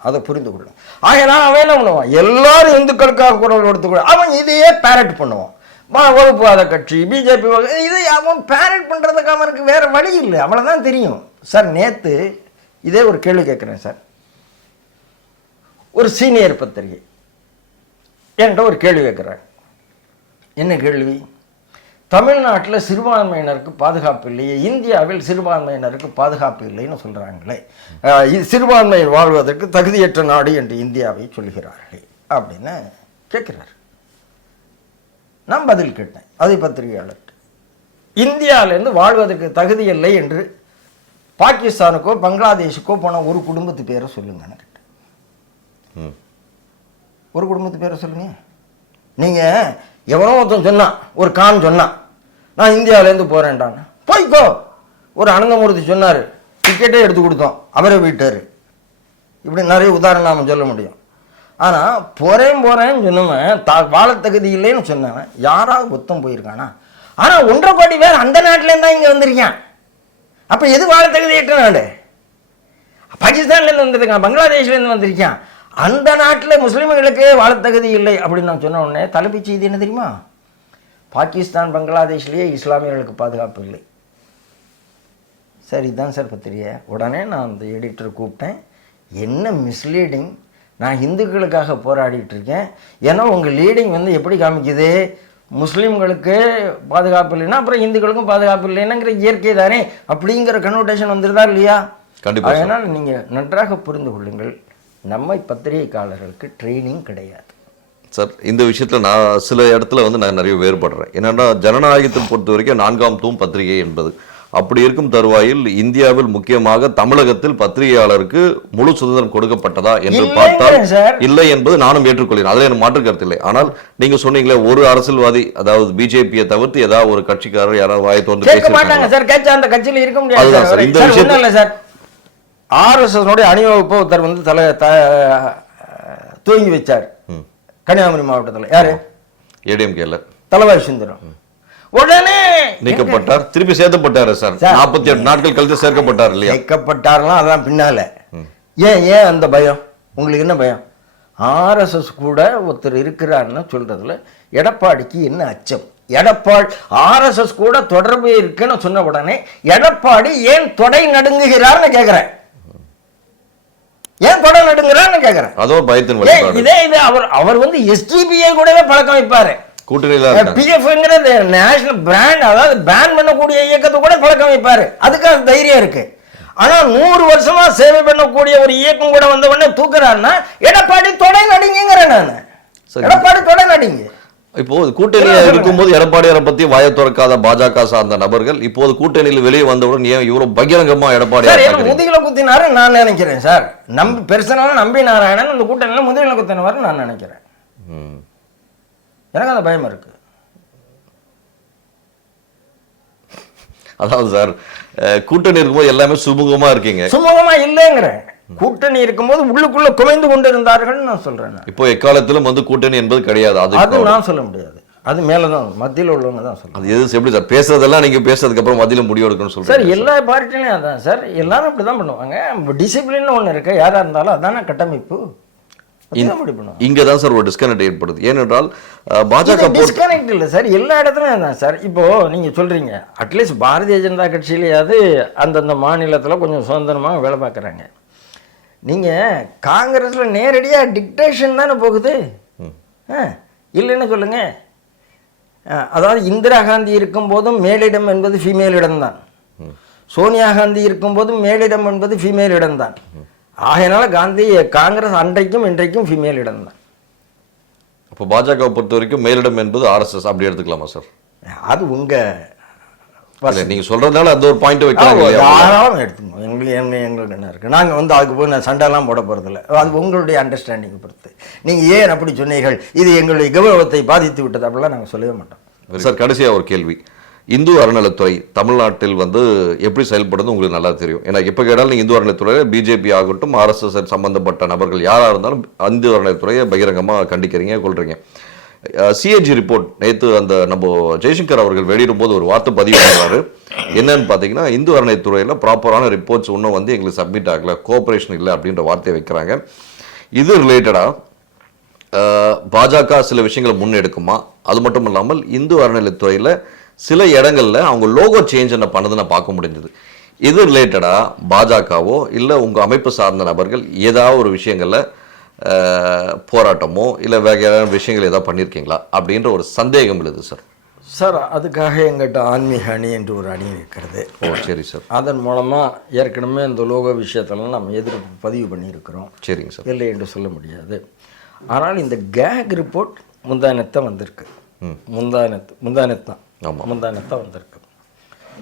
அதை புரிந்து கொள்ளும். ஆகையினால் அவன் என்ன பண்ணுவான், எல்லாரும் இந்துக்களுக்காக குரல் கொடுத்துக்கொள்ள அவன் இதையே பேரட் பண்ணுவான். வகுப்புவாத கட்சி பிஜேபி இதை அவன் பேரட் பண்ணுறதுக்கு அவனுக்கு வேறு வழி இல்லை, அவ்வளோதான் தெரியும். சார் நேற்று இதே ஒரு கேள்வி கேட்குறேன் சார். ஒரு சீனியர் பத்திரிகை என்கிட்ட ஒரு கேள்வி கேட்குறாங்க. என்ன கேள்வி? தமிழ்நாட்டில் சிறுபான்மையினருக்கு பாதுகாப்பு இல்லையே, இந்தியாவில் சிறுபான்மையினருக்கு பாதுகாப்பு இல்லைன்னு சொல்கிறாங்களே, சிறுபான்மையில் வாழ்வதற்கு தகுதியற்ற நாடு என்று இந்தியாவை சொல்கிறார்களே அப்படின்னு கேட்குறாரு. நான் பதில் கேட்டேன் அதை பத்திரிகையாளர், இந்தியாவிலேருந்து வாழ்வதற்கு தகுதி இல்லை என்று பாகிஸ்தானுக்கோ பங்களாதேஷுக்கோ போன ஒரு குடும்பத்து பேரை சொல்லுங்கன்னு கேட்டேன். ஒரு குடும்பத்து பேரை சொல்லுங்க. நீங்கள் எவனோ ஒருத்தன் சொன்னான், ஒரு கான் சொன்னான் நான் இந்தியாவிலேருந்து போகிறேன்டான்னு, போய்க்கோ. ஒரு அனந்தமூர்த்தி சொன்னார், டிக்கெட்டே எடுத்து கொடுத்தோம், அவரே போயிட்டார். இப்படி நிறைய உதாரணம் நாம் சொல்ல முடியும். ஆனால் போகிறேன்னு சொன்னவன் வாழ தகுதி இல்லைன்னு சொன்னவன் யாராவது ஒத்தம் போயிருக்கானா? ஆனால் 1.5 கோடி பேர் அந்த நாட்டிலேருந்து தான் இங்கே வந்திருக்கான். அப்போ எது வாழ தகுதியற்ற நாடு? பாகிஸ்தான்லேருந்து வந்திருக்கான், பங்களாதேஷ்லேருந்து வந்திருக்கான். அந்த நாட்டில் முஸ்லீம்களுக்கு வாழ தகுதி இல்லை அப்படின்னு நான் சொன்ன உடனே தலைப்புச் செய்தி என்ன தெரியுமா? பாகிஸ்தான் பங்களாதேஷ்லேயே இஸ்லாமியர்களுக்கு பாதுகாப்பு இல்லை. சரி தான் சார் பத்திரிகை. உடனே நான் அந்த எடிட்டரை கூப்பிட்டேன். என்ன மிஸ்லீடிங், நான் இந்துக்களுக்காக போராடிட்டு இருக்கேன், ஏன்னா உங்கள் லீடிங் எப்படி காமிக்குது, முஸ்லீம்களுக்கு பாதுகாப்பு இல்லைன்னா அப்புறம் இந்துக்களுக்கும் பாதுகாப்பு இல்லைன்னாங்கிற இயற்கை தானே அப்படிங்கிற கன்வர்டேஷன் வந்துருதா இல்லையா? அதனால் நீங்கள் நன்றாக புரிந்து கொள்ளுங்கள், நம்ம பத்திரிகைக்காரர்களுக்கு ட்ரைனிங் கிடையாது சார். இந்த விஷயத்தில் நான் சில இடத்துல நான் நிறைய வேறுபடுறேன். என்னென்னா ஜனநாயகத்தை பொறுத்த வரைக்கும் 4ஆம் தூண் பத்திரிகை என்பது. அப்படி இருக்கும் தருவாயில் இந்தியாவில் முக்கியமாக தமிழகத்தில் பத்திரிகையாளருக்கு முழு சுதந்திரம் கொடுக்கப்பட்டதா என்று பார்த்தால் இல்லை என்பது நானும் ஏற்றுக்கொள்கிறேன். அதில் எனக்கு மாற்று கருத்து இல்லை. ஆனால் நீங்க சொன்னீங்களே ஒரு அரசியல்வாதி, அதாவது பிஜேபியை தவிர்த்து ஏதாவது ஒரு கட்சிக்காரர் யாராவது வாயை தோன்று பேச மாட்டாங்க சார். அந்த கட்சியில் இருக்க முடியாது. இந்த விஷயத்துல சார் RSS அணிவகுப்பு ஒருத்தர் தூங்கி வச்சார் கன்னியாகுமரி மாவட்டத்தில். யாரு? ADMK தலவாய் சுந்தரம். உடனே நீக்கப்பட்டார், திருப்பி சேர்க்கப்பட்டாரு சார். 48 நாட்கள் கழித்து சேர்க்கப்பட்டார் இல்லையா? சேர்க்கப்பட்டாரெல்லாம் அதான் பின்னால. ஏன் அந்த பயம் உங்களுக்கு? என்ன பயம்? RSS கூட ஒருத்தர் இருக்கிறாருன்னு சொல்றதுல எடப்பாடிக்கு என்ன அச்சம்? எடப்பாடி RSS கூட தொடர்பு இருக்குன்னு சொன்ன உடனே எடப்பாடி ஏன் தொடை நடுங்குகிறார்னு கேட்கிறேன். ஏன் தொடை நடுங்குறான்னு கேட்கிறேன். அதோ பயத்தின் இதே அவர் SDPஐ கூடவே பழக்கம் வைப்பாரு. PFங்கிறது நேஷனல் பிராண்ட், அதாவது பேன் பண்ணக்கூடிய இயக்கத்தை கூட பழக்கம் வைப்பாரு. அதுக்கு அது தைரியம் இருக்கு. ஆனா 100 வருஷமா சேவை பண்ணக்கூடிய ஒரு இயக்கம் கூட வந்த உடனே தூக்குறாருன்னா எடப்பாடி தொடை நடுங்கிறேன் நான். எடப்பாடி தொடை நடுங்க. இப்போது கூட்டணியில் இருக்கும்போது எடப்பாடியாரை பத்தி வாய திறக்காத பாஜக சார்ந்த நபர்கள் இப்போது கூட்டணியில் வெளியே வந்தவுடன் ஏன் இவ்வளவு பகிரங்கமா எடப்பாடி முதுகில குத்தினாரு நான் நினைக்கிறேன் சார். பெர்சனலா நம்பி நாராயணன் அந்த கூட்டணியில முதுகில குத்தினவர் நான் நினைக்கிறேன். எனக்கு அந்த பயம் இருக்கு. அதாவது சார் கூட்டணி இருக்கும்போது எல்லாமே சுமூகமா இருக்கீங்க. சுமூகமா இல்லைங்கிறேன். கூட்டணி இருக்கும்போது உள்ளுக்குள்ள குறைந்து கொண்டு இருந்தார்கள் நான் சொல்றேன். இப்போ எக்காலத்திலும் கூட்டணி என்பது கிடையாது. அது நான் சொல்ல முடியாது. அது மேலதான் மத்தியில் உள்ளவங்க தான் சொல்லுவாங்க. அது எது எப்படி சார் பேசுறதெல்லாம் நீங்க பேசுறதுக்கு அப்புறம் மத்தியில முடிவு எடுக்கணும்னு சொல்றீங்க சார். எல்லா பார்ட்டிலையும் அதான் சார், எல்லாரும் அப்படிதான் பண்ணுவாங்க. டிசிப்ளின் ஒன்று இருக்கு, யாரா இருந்தாலும் அதான கட்டமைப்பு. இங்கதான் சார் ஒரு டிஸ்கனெக்ட் ஏற்படுது. ஏனென்றால் பாஜக டிஸ்கனெக்ட் இல்லை சார், எல்லா இடத்துலயும் தான் சார். இப்போ நீங்க சொல்றீங்க அட்லீஸ்ட் பாரதிய ஜனதா கட்சியிலேயாவது அந்தந்த மாநிலத்தில் கொஞ்சம் சுதந்திரமாக வேலை பார்க்குறாங்க. நீங்க காங்கிரஸ்ல நேரடியா டிக்டேஷன் தானே போகுது. இல்லைன்னு சொல்லுங்க. அதாவது இந்திரா காந்தி இருக்கும் போதும் மேலிடம் என்பது ஃபீமேல் இடம்தான், சோனியா காந்தி இருக்கும் போதும் மேலிடம் என்பது ஃபீமேல் இடம்தான். ஆகையினால காங்கிரஸ் அன்றைக்கும் இன்றைக்கும் ஃபீமேல் இடம் தான். அப்போ பாஜக பொறுத்த வரைக்கும் மேலிடம் என்பது RSS அப்படி எடுத்துக்கலாமா சார்? அது உங்க நீங்க சொல்றதுனால அந்த ஒரு பாயிண்ட் வைக்கலாம். தாராளம் எடுத்துக்கணும். எங்களுக்கு என்ன இருக்கு, நாங்க அதுக்கு போய் நான் சண்டைலாம் போட போறதில்லை. அது உங்களுடைய அண்டர்ஸ்டாண்டிங் பொறுத்து. நீங்க ஏன் அப்படி சொன்னீர்கள், இது எங்களுடைய கௌரவத்தை பாதித்து விட்டது அப்படிலாம் நாங்கள் சொல்லவே மாட்டோம் சார். கடைசியா ஒரு கேள்வி, இந்து அறநிலைத்துறை தமிழ்நாட்டில் எப்படி செயல்படுறது உங்களுக்கு நல்லா தெரியும். ஏன்னா எப்போ கேட்டாலும் நீங்கள் இந்து அறநிலைத்துறையில் பிஜேபி ஆகட்டும் RSS சம்பந்தப்பட்ட நபர்கள் யாராக இருந்தாலும் இந்து அறநிலைத்துறையை பகிரங்கமாக கண்டிக்கிறீங்க, கொள்றீங்க. CAG ரிப்போர்ட் நேற்று நம்ம ஜெய்சங்கர் அவர்கள் வெளியிடும் போது ஒரு வார்த்தை பதிவு பண்ணுறாரு. என்னன்னு பார்த்தீங்கன்னா இந்து அறநிலைத்துறையில் ப்ராப்பரான ரிப்போர்ட்ஸ் இன்னும் எங்களுக்கு சப்மிட் ஆகலை, கோஆப்ரேஷன் இல்லை அப்படின்ற வார்த்தையை வைக்கிறாங்க. இது ரிலேட்டடாக பாஜக சில விஷயங்களை முன்னெடுக்குமா? அது மட்டும் இல்லாமல் இந்து அறநிலைத்துறையில் சில இடங்கள்ல அவங்க லோகோ சேஞ்ச் என்ன பண்ணதை நான் பார்க்க முடிஞ்சது. இது ரிலேட்டடா பாஜகவோ இல்லை உங்கள் அமைப்பு சார்ந்த நபர்கள் ஏதாவது ஒரு விஷயங்களில் போராட்டமோ இல்லை வேற விஷயங்கள் ஏதாவது பண்ணியிருக்கீங்களா அப்படின்ற ஒரு சந்தேகம் இல்லை சார். சார், அதுக்காக எங்கிட்ட ஆன்மீக அணி என்று ஒரு அணி இருக்கிறது. ஓ சரி சார். அதன் மூலமாக ஏற்கனவே இந்த லோக விஷயத்தெல்லாம் நம்ம எதிர்ப்பு பதிவு பண்ணியிருக்கிறோம். சரிங்க சார். இல்லை என்று சொல்ல முடியாது. ஆனால் இந்த கேக் ரிப்போர்ட் முந்தானத்தான் வந்திருக்கு. முந்தானத்தான் வந்திருக்கு.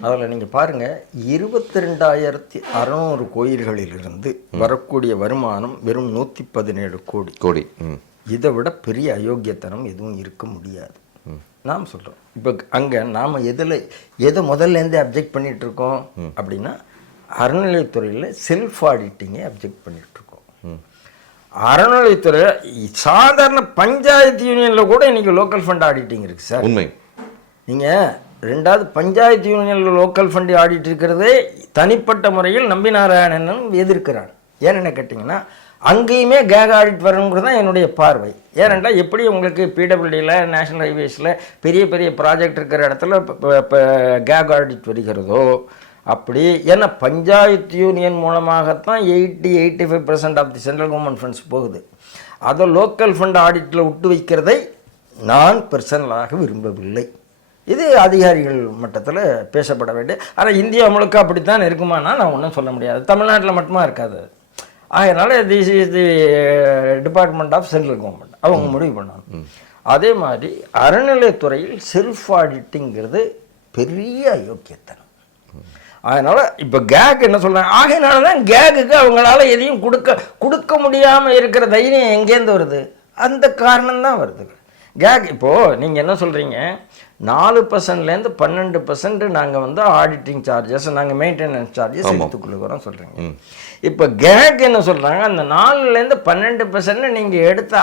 அதில் நீங்கள் பாருங்கள், 22,600 கோயில்களிலிருந்து வரக்கூடிய வருமானம் வெறும் 117 கோடி. இதை விட பெரிய அயோக்கியத்தனம் எதுவும் இருக்க முடியாது. நாம் சொல்கிறோம். இப்போ அங்கே நாம் எதை முதல்லேருந்தே அப்ஜெக்ட் பண்ணிகிட்ருக்கோம் அப்படின்னா, அறநிலையத்துறையில் செல்ஃப் ஆடிட்டிங்கை அப்ஜெக்ட் பண்ணிகிட்ருக்கோம். அறநிலையத்துறையில் சாதாரண பஞ்சாயத்து யூனியனில் கூட இன்றைக்கி லோக்கல் ஃபண்ட் ஆடிட்டிங் இருக்குது சார். உண்மை. நீங்கள் ரெண்டாவது பஞ்சாயத்து யூனியனில் லோக்கல் ஃபண்டு ஆடிட் இருக்கிறதே தனிப்பட்ட முறையில் நம்பி நாராயணன் எதிர்க்கிறான். ஏன்னு கேட்டிங்கன்னா, அங்கேயுமே கேக் ஆடிட் வரணுங்கிறது தான் என்னுடைய பார்வை. ஏனென்றால் எப்படி உங்களுக்கு பிடபிள்யூடியில் நேஷனல் ஹைவேஸில் பெரிய பெரிய ப்ராஜெக்ட் இருக்கிற இடத்துல இப்போ கேக் ஆடிட் வருகிறதோ அப்படி, ஏன்னா பஞ்சாயத்து யூனியன் மூலமாகத்தான் 80-85% of the central government funds போகுது. அதை லோக்கல் ஃபண்ட் ஆடிட்டில் விட்டு வைக்கிறதை நான் பர்சனலாக விரும்பவில்லை. இது அதிகாரிகள் மட்டத்தில் பேசப்பட வேண்டிய. ஆனால் இந்தியா முழுக்க அப்படித்தான் இருக்குமானா நான் ஒன்றும் சொல்ல முடியாது. தமிழ்நாட்டில் மட்டுமா இருக்காது. அதனால் this is the department of central government, அவங்க முடிவு பண்ணாங்க. அதே மாதிரி அறநிலையத்துறையில் செல்ஃப் ஆடிட்டிங்கிறது பெரிய அயோக்கியத்தனம். அதனால் இப்போ கேக் என்ன சொல்கிறாங்க, ஆகையினால தான் கேகுக்கு அவங்களால எதையும் கொடுக்க முடியாமல் இருக்கிற தைரியம் எங்கேருந்து வருது? அந்த காரணம்தான் வருது. கேக் இப்போது நீங்கள் என்ன சொல்கிறீங்க, 4%லேருந்து 12% நாங்கள் ஆடிட்டிங் சார்ஜஸ், நாங்கள் மெயின்டெனன்ஸ் சார்ஜஸ் எடுத்துக்கொள்ளுக்கிறோம் சொல்கிறீங்க. இப்போ கேக் என்ன சொல்கிறாங்க, அந்த 4லேருந்து 12% நீங்கள் எடுத்த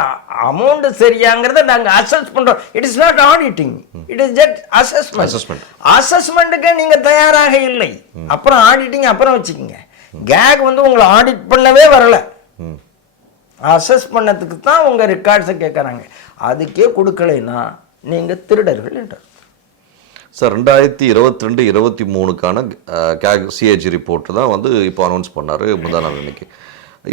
அமௌண்ட்டு சரியாங்கிறத நாங்கள் அசஸ் பண்ணுறோம். It is not auditing, it is just assessment. அசஸ்மெண்ட்டுக்கே நீங்கள் தயாராக இல்லை, அப்புறம் ஆடிட்டிங் அப்புறம் வச்சுக்கோங்க. கேக் உங்களை ஆடிட் பண்ணவே வரலை, அசஸ் பண்ணதுக்கு தான் உங்கள் ரெக்கார்ட்ஸை கேட்குறாங்க. அதுக்கே கொடுக்கலைன்னா நீங்கள் திருடர்கள் என்றார். சார் 2022-23க்கான கேக் சிஏஜி ரிப்போர்ட் தான் இப்போ அனௌன்ஸ் பண்ணார் முந்தா நாள் அன்னைக்கு.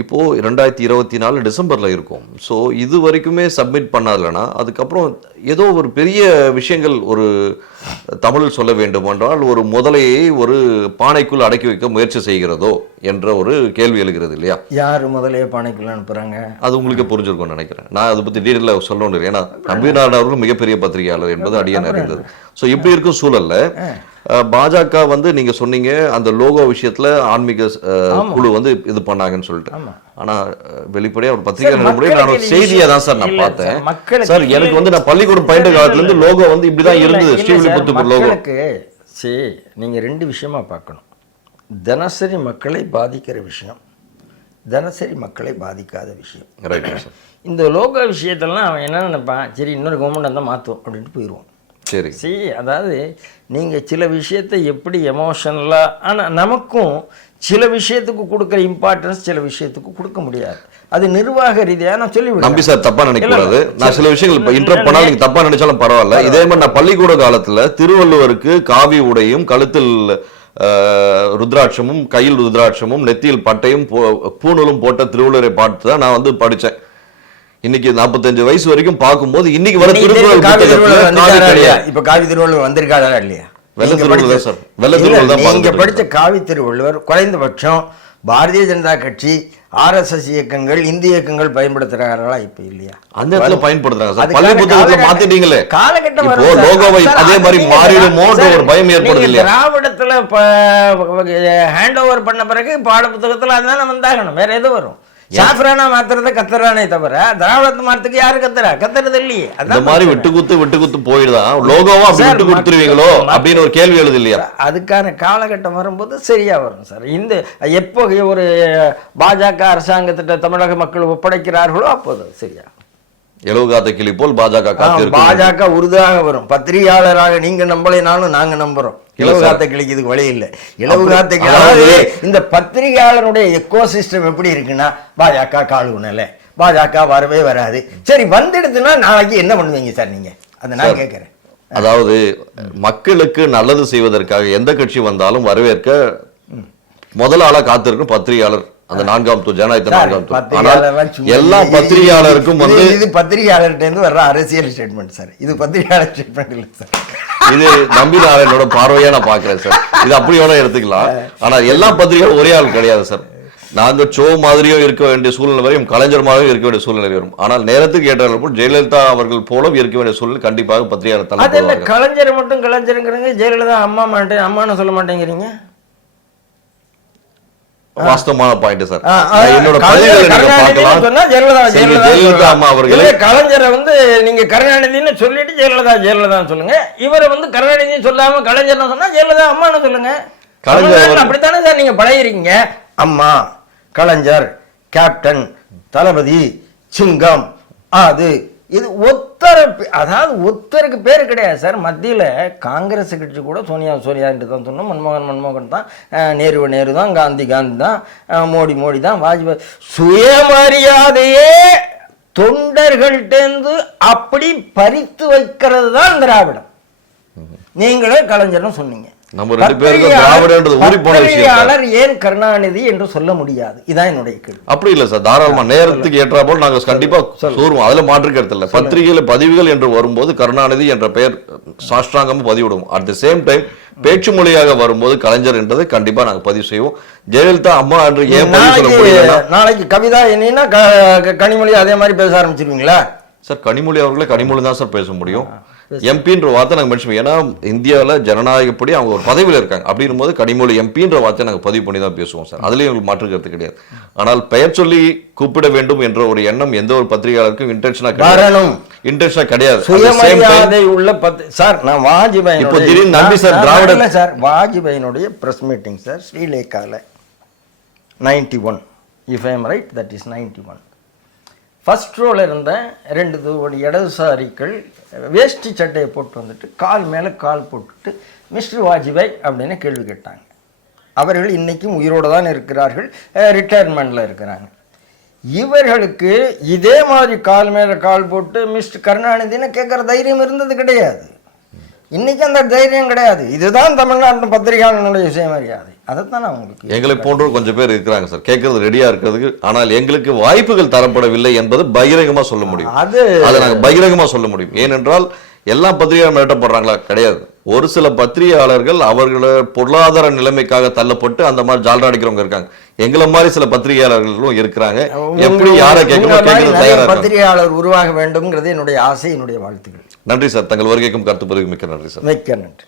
இப்போது 2024 டிசம்பரில் இருக்கும். ஸோ இது வரைக்குமே சப்மிட் பண்ணாதலனா அதுக்கப்புறம் ஏதோ ஒரு பெரிய விஷயங்கள் ஒரு தமிழில் சொல்ல வேண்டுமென்றால் ஒரு முதலையை ஒரு பானைக்குள் அடக்கி வைக்க முயற்சி செய்கிறதோ என்ற ஒரு கேள்வி எழுகிறது இல்லையா? யார் முதலையை பானைக்குள்ள அனுப்புகிறாங்க? அது உங்களுக்கு புரிஞ்சிருக்கும்னு நினைக்கிறேன். நான் அதை பற்றி டீட்டெயிலாக சொல்லணும் இல்லை, ஏன்னா நம்பினார் அவர்கள் மிகப்பெரிய பத்திரிகையாளர் என்பது அடியே நிறைந்தது. ஸோ இப்படி இருக்கும் சூழல்ல பாஜக நீங்க சொன்னீங்க அந்த லோகோ விஷயத்துல ஆன்மீக குழு இது பண்ணாங்கன்னு சொல்லிட்டு. ஆனா வெளிப்படையா ஒரு பத்திரிகை முறையில் நான் ஒரு செய்தியை தான் சார் நான் பார்த்தேன். சார் எனக்கு நான் பள்ளிக்கூடம் பயின்ற காலத்துல இருந்து லோகோ இப்படிதான் இருந்தது, ஸ்ரீவில்லிபுத்தூர் லோகோ. சரி, நீங்க ரெண்டு விஷயமா பார்க்கணும். தினசரி மக்களை பாதிக்கிற விஷயம், தினசரி மக்களை பாதிக்காத விஷயம். இந்த லோகோ விஷயத்தெல்லாம் அவன் என்ன நினைப்பான், சரி இன்னொரு கவர்மெண்ட் தான் மாற்றும் அப்படின்ட்டு போயிடுவோம். சரி, அதாவது நீங்கள் சில விஷயத்தை எப்படி எமோஷனலாக, ஆனால் நமக்கும் சில விஷயத்துக்கு கொடுக்குற இம்பார்ட்டன்ஸ் சில விஷயத்துக்கு கொடுக்க முடியாது. அது நிர்வாக ரீதியாக நான் சொல்லி நம்பி சார் தப்பா நினைக்கக்கூடாது. நான் சில விஷயங்கள் இப்போ இன்டர் பண்ணாலும் நீங்கள் தப்பா நினைச்சாலும் பரவாயில்ல. இதே மாதிரி நான் பள்ளிக்கூட காலத்தில் திருவள்ளுவருக்கு காவி உடையும் கழுத்தில் ருத்ராட்சமும் கையில் ருத்ராட்சமும் நெத்தியில் பட்டையும் பூணூலும் போட்ட திருவள்ளுவரை பார்த்து தான் நான் படித்தேன். இன்னைக்கு 45 வயசு வரைக்கும் பார்க்கும்போது இன்னைக்கு வர திருக்குறள் இப்ப காவி திருவள்ளுவர் வந்திருக்காரா இல்லையா? நீங்க படிச்ச காவி திருவள்ளுவர் குறைந்தபட்சம் பாரதிய ஜனதா கட்சி, RSS இயக்கங்கள், இந்திய இயக்கங்கள் பயன்படுத்துறாங்களா? இப்ப இல்லையா? அந்த இடத்துல பயன்படுத்துறாங்க சார். பள்ளி புத்தகத்துல மாத்திட்டீங்களே காலகட்டம், லோகோவை அதே மாதிரி மாறிடுமோன்ற ஒரு பயம் ஏற்படுது இல்லையா? திராவிடத்துல ஹேண்ட் ஓவர் பண்ண பிறகு பாட புத்தகத்துல அதான வந்தாகணும், வேற எது வரும்? சாஃப்ரானா மாத்துறத கத்துறானே தவிர திராவிடத்தை மாத்துக்கு யாரு கத்துறது இல்லையே. அந்த மாதிரி விட்டு குத்து போயிடுதான் லோகோவா அப்படி விட்டு கொடுத்துருவீங்களோ அப்படின்னு ஒரு கேள்வி எழுது இல்லையா? அதுக்கான காலகட்டம் வரும்போது சரியா வரும் சார். இந்த எப்போ ஒரு பாஜக அரசாங்கத்திட்ட தமிழக மக்கள் ஒப்படைக்கிறார்களோ அப்போது சரியா. எழுகாத்த கிளி போல் பாஜக உறுதியாக வரும். பத்திரிகையாளராக நீங்க நம்பலைனாலும் நாங்க நம்புறோம். இலவுகாத்த கிளிக்கு இதுக்கு வழி இல்லை. இலவுகாத்த கிளி இந்த பத்திரிகையாளருடைய எக்கோ சிஸ்டம் எப்படி இருக்குன்னா, பாஜக கால் உணல, பாஜக வரவே வராது. சரி, வந்துடுதுன்னா நாளைக்கு என்ன பண்ணுவீங்க சார் நீங்க? அதை நான் கேட்கிறேன். அதாவது மக்களுக்கு நல்லது செய்வதற்காக எந்த கட்சி வந்தாலும் வரவேற்க முதல் ஆளா காத்திருக்கும் பத்திரிகையாளர், அந்த 4ஆம் தூண், ஜனநாயகத்தின் 4ஆம் தூண். ஆனால் எல்லா பத்திரிகையாளருக்கும் வந்து இது பத்திரிகையாளர்கிட்ட இருந்து வர்ற அரசியல் ஸ்டேட்மெண்ட் சார். இது பத்திரிகையாளர் ஸ்டேட்மெண்ட் இல்லை சார். இது நம்பி நாராயணோட பார்வையா நான் பாக்குறேன் சார். இது அப்படி வேணா எடுத்துக்கலாம். ஆனா எல்லா பத்திரிகையும் ஒரே ஆள் கிடையாது சார். நாங்க சோ மாதிரியும் இருக்க வேண்டிய சூழ்நிலை வரையும், கலைஞர் மாதிரியும் இருக்க வேண்டிய சூழ்நிலை வரும். ஆனால் நேரத்துக்கு ஏற்றால் போல் ஜெயலலிதா அவர்கள் போல இருக்க வேண்டிய சூழ்நிலை கண்டிப்பாக பத்திரிகையாளர் அது என்ன கலைஞர் மட்டும் கலைஞருங்கிறீங்க, ஜெயலலிதா அம்மான்னு சொல்ல மாட்டேங்கிறீங்க? வாஸ்தவமான பாயிண்ட் சார். என்னோட ஜெயலலிதா அம்மா அவர்களே, கலைஞரை வந்து நீங்க கருணாநிதினு சொல்லிட்டு ஜெயலலிதான்னு சொல்லுங்க. இவரை வந்து கருணாநிதி சொல்லாம கலைஞர் சொன்னா ஜெயலலிதா அம்மான்னு சொல்லுங்க. கலைஞர் அப்படித்தானே சார் நீங்க பழகிறீங்க. அம்மா, கலைஞர், கேப்டன், தளபதி, சிங்கம், அது இது அதாவது ஒத்தருக்கு பேர் கிடையாது சார். மத்தியில் காங்கிரஸ் கட்சி கூட சோனியான்ட்டு தான் சொன்னோம், மன்மோகன் தான், நேரு தான், காந்தி தான், மோடி தான், வாஜ்பாய். சுயமரியாதையே தொண்டர்கள்டேந்து அப்படி பறித்து வைக்கிறது தான் திராவிடம். நீங்களே கலைஞர்னு சொன்னீங்க. நம்ம ரெண்டு பேருக்கும் திராவிடன்றது ஊறி போன விஷயம். ஏன் கருணாநிதி என்று சொல்ல முடியாது? இதான் என்னுடைய கேள்வி. அப்படி இல்ல சார், தாராளமா நேரத்துக்கு ஏற்றா போல் நாங்க கண்டிப்பா சொல்லுவோம். அதுல மாற்று கருத்து இல்ல. பத்திரிகையில பதிவுகள் என்று வரும்போது கருணாநிதி என்ற பெயர் சாஷ்டாங்கமும் பதிவிடுவோம். அட் தி சேம் டைம் பேச்சு மொழியாக வரும்போது கலைஞர் என்றதை கண்டிப்பா நாங்க பதிவு செய்வோம். ஜெயலலிதா அம்மா என்று ஏன் பதிவு சொல்ல முடியல? நாளைக்கு கவிதா என்னன்னா கனிமொழி அதே மாதிரி பேச ஆரம்பிச்சிருவீங்களா சார்? கனிமொழி அவர்களே கனிமொழி தான் சார் பேச முடியும். எம்பின்ற வார்த்தை நாங்கள் மென்ஷன், ஏன்னா இந்தியாவில் ஜனநாயகப்படி அவங்க ஒரு பதவியில் இருக்காங்க. அப்படின்னும் போது கனிமொழி எம்பின்ற வார்த்தை நாங்கள் பதிவு பண்ணி தான் பேசுவோம் சார். அதுலேயும் எங்களுக்கு மாற்று கருத்து கிடையாது. ஆனால் பெயர் சொல்லி கூப்பிட வேண்டும் என்ற ஒரு எண்ணம் எந்த ஒரு பத்திரிகையாளருக்கும் இன்டென்ஷனா கிடையாது. சுயமரியாதை உள்ள சார், நான் வாஜ்பாய் இப்போ திடீர்னு நம்பி சார் திராவிட சார் வாஜ்பாயினுடைய பிரஸ் மீட்டிங் சார் ஸ்ரீலேகால 91, if I am right, that is 91. First ரோவில் இருந்த 2 இடதுசாரிகள் வேஷ்டி சட்டையை போட்டு வந்துட்டு கால் மேலே கால் போட்டுட்டு மிஸ்டர் வாஜ்பாய் அப்படின்னு கேள்வி கேட்டாங்க. அவர்கள் இன்னைக்கும் உயிரோடு தான் இருக்கிறார்கள், ரிட்டையர்மெண்ட்டில் இருக்கிறாங்க. இவர்களுக்கு இதே மாதிரி கால் மேலே கால் போட்டு மிஸ்டர் கருணாநிதினு கேட்குற தைரியம் இருந்தது கிடையாது. இன்னைக்கு அந்த தைரியம் கிடையாது. இதுதான் தமிழ்நாட்டு பத்திரிகையாளர்களுடைய சுயமரியாதை. அதைத்தான் உங்களுக்கு எங்களை போன்ற கொஞ்சம் பேர் இருக்கிறாங்க சார், கேட்கறது ரெடியா இருக்கிறதுக்கு. ஆனால் எங்களுக்கு வாய்ப்புகள் தரப்படவில்லை என்பது பகிரங்கமா சொல்ல முடியும். அதை நாங்கள் பகிரங்கமா சொல்ல முடியும். ஏனென்றால் எல்லா பத்திரிகையாளர் மிரட்டப்படுறாங்களா? கிடையாது. ஒரு சில பத்திரிகையாளர்கள் அவர்கள பொருளாதார நிலைமைக்காக தள்ளப்பட்டு அந்த மாதிரி ஜால்ரா அடிக்கிறவங்க இருக்காங்க. எங்களை மாதிரி சில பத்திரிகையாளர்களும் இருக்கிறாங்க. எப்படி யாரை கேட்கணும் பத்திரிகையாளர் உருவாக வேண்டும்ங்கிறது என்னுடைய ஆசை, என்னுடைய வாழ்த்துக்கள். நன்றி சார். தங்கள் வருகைக்கும் கருத்து பதிவு மிக்க நன்றி சார். மிக்க நன்றி.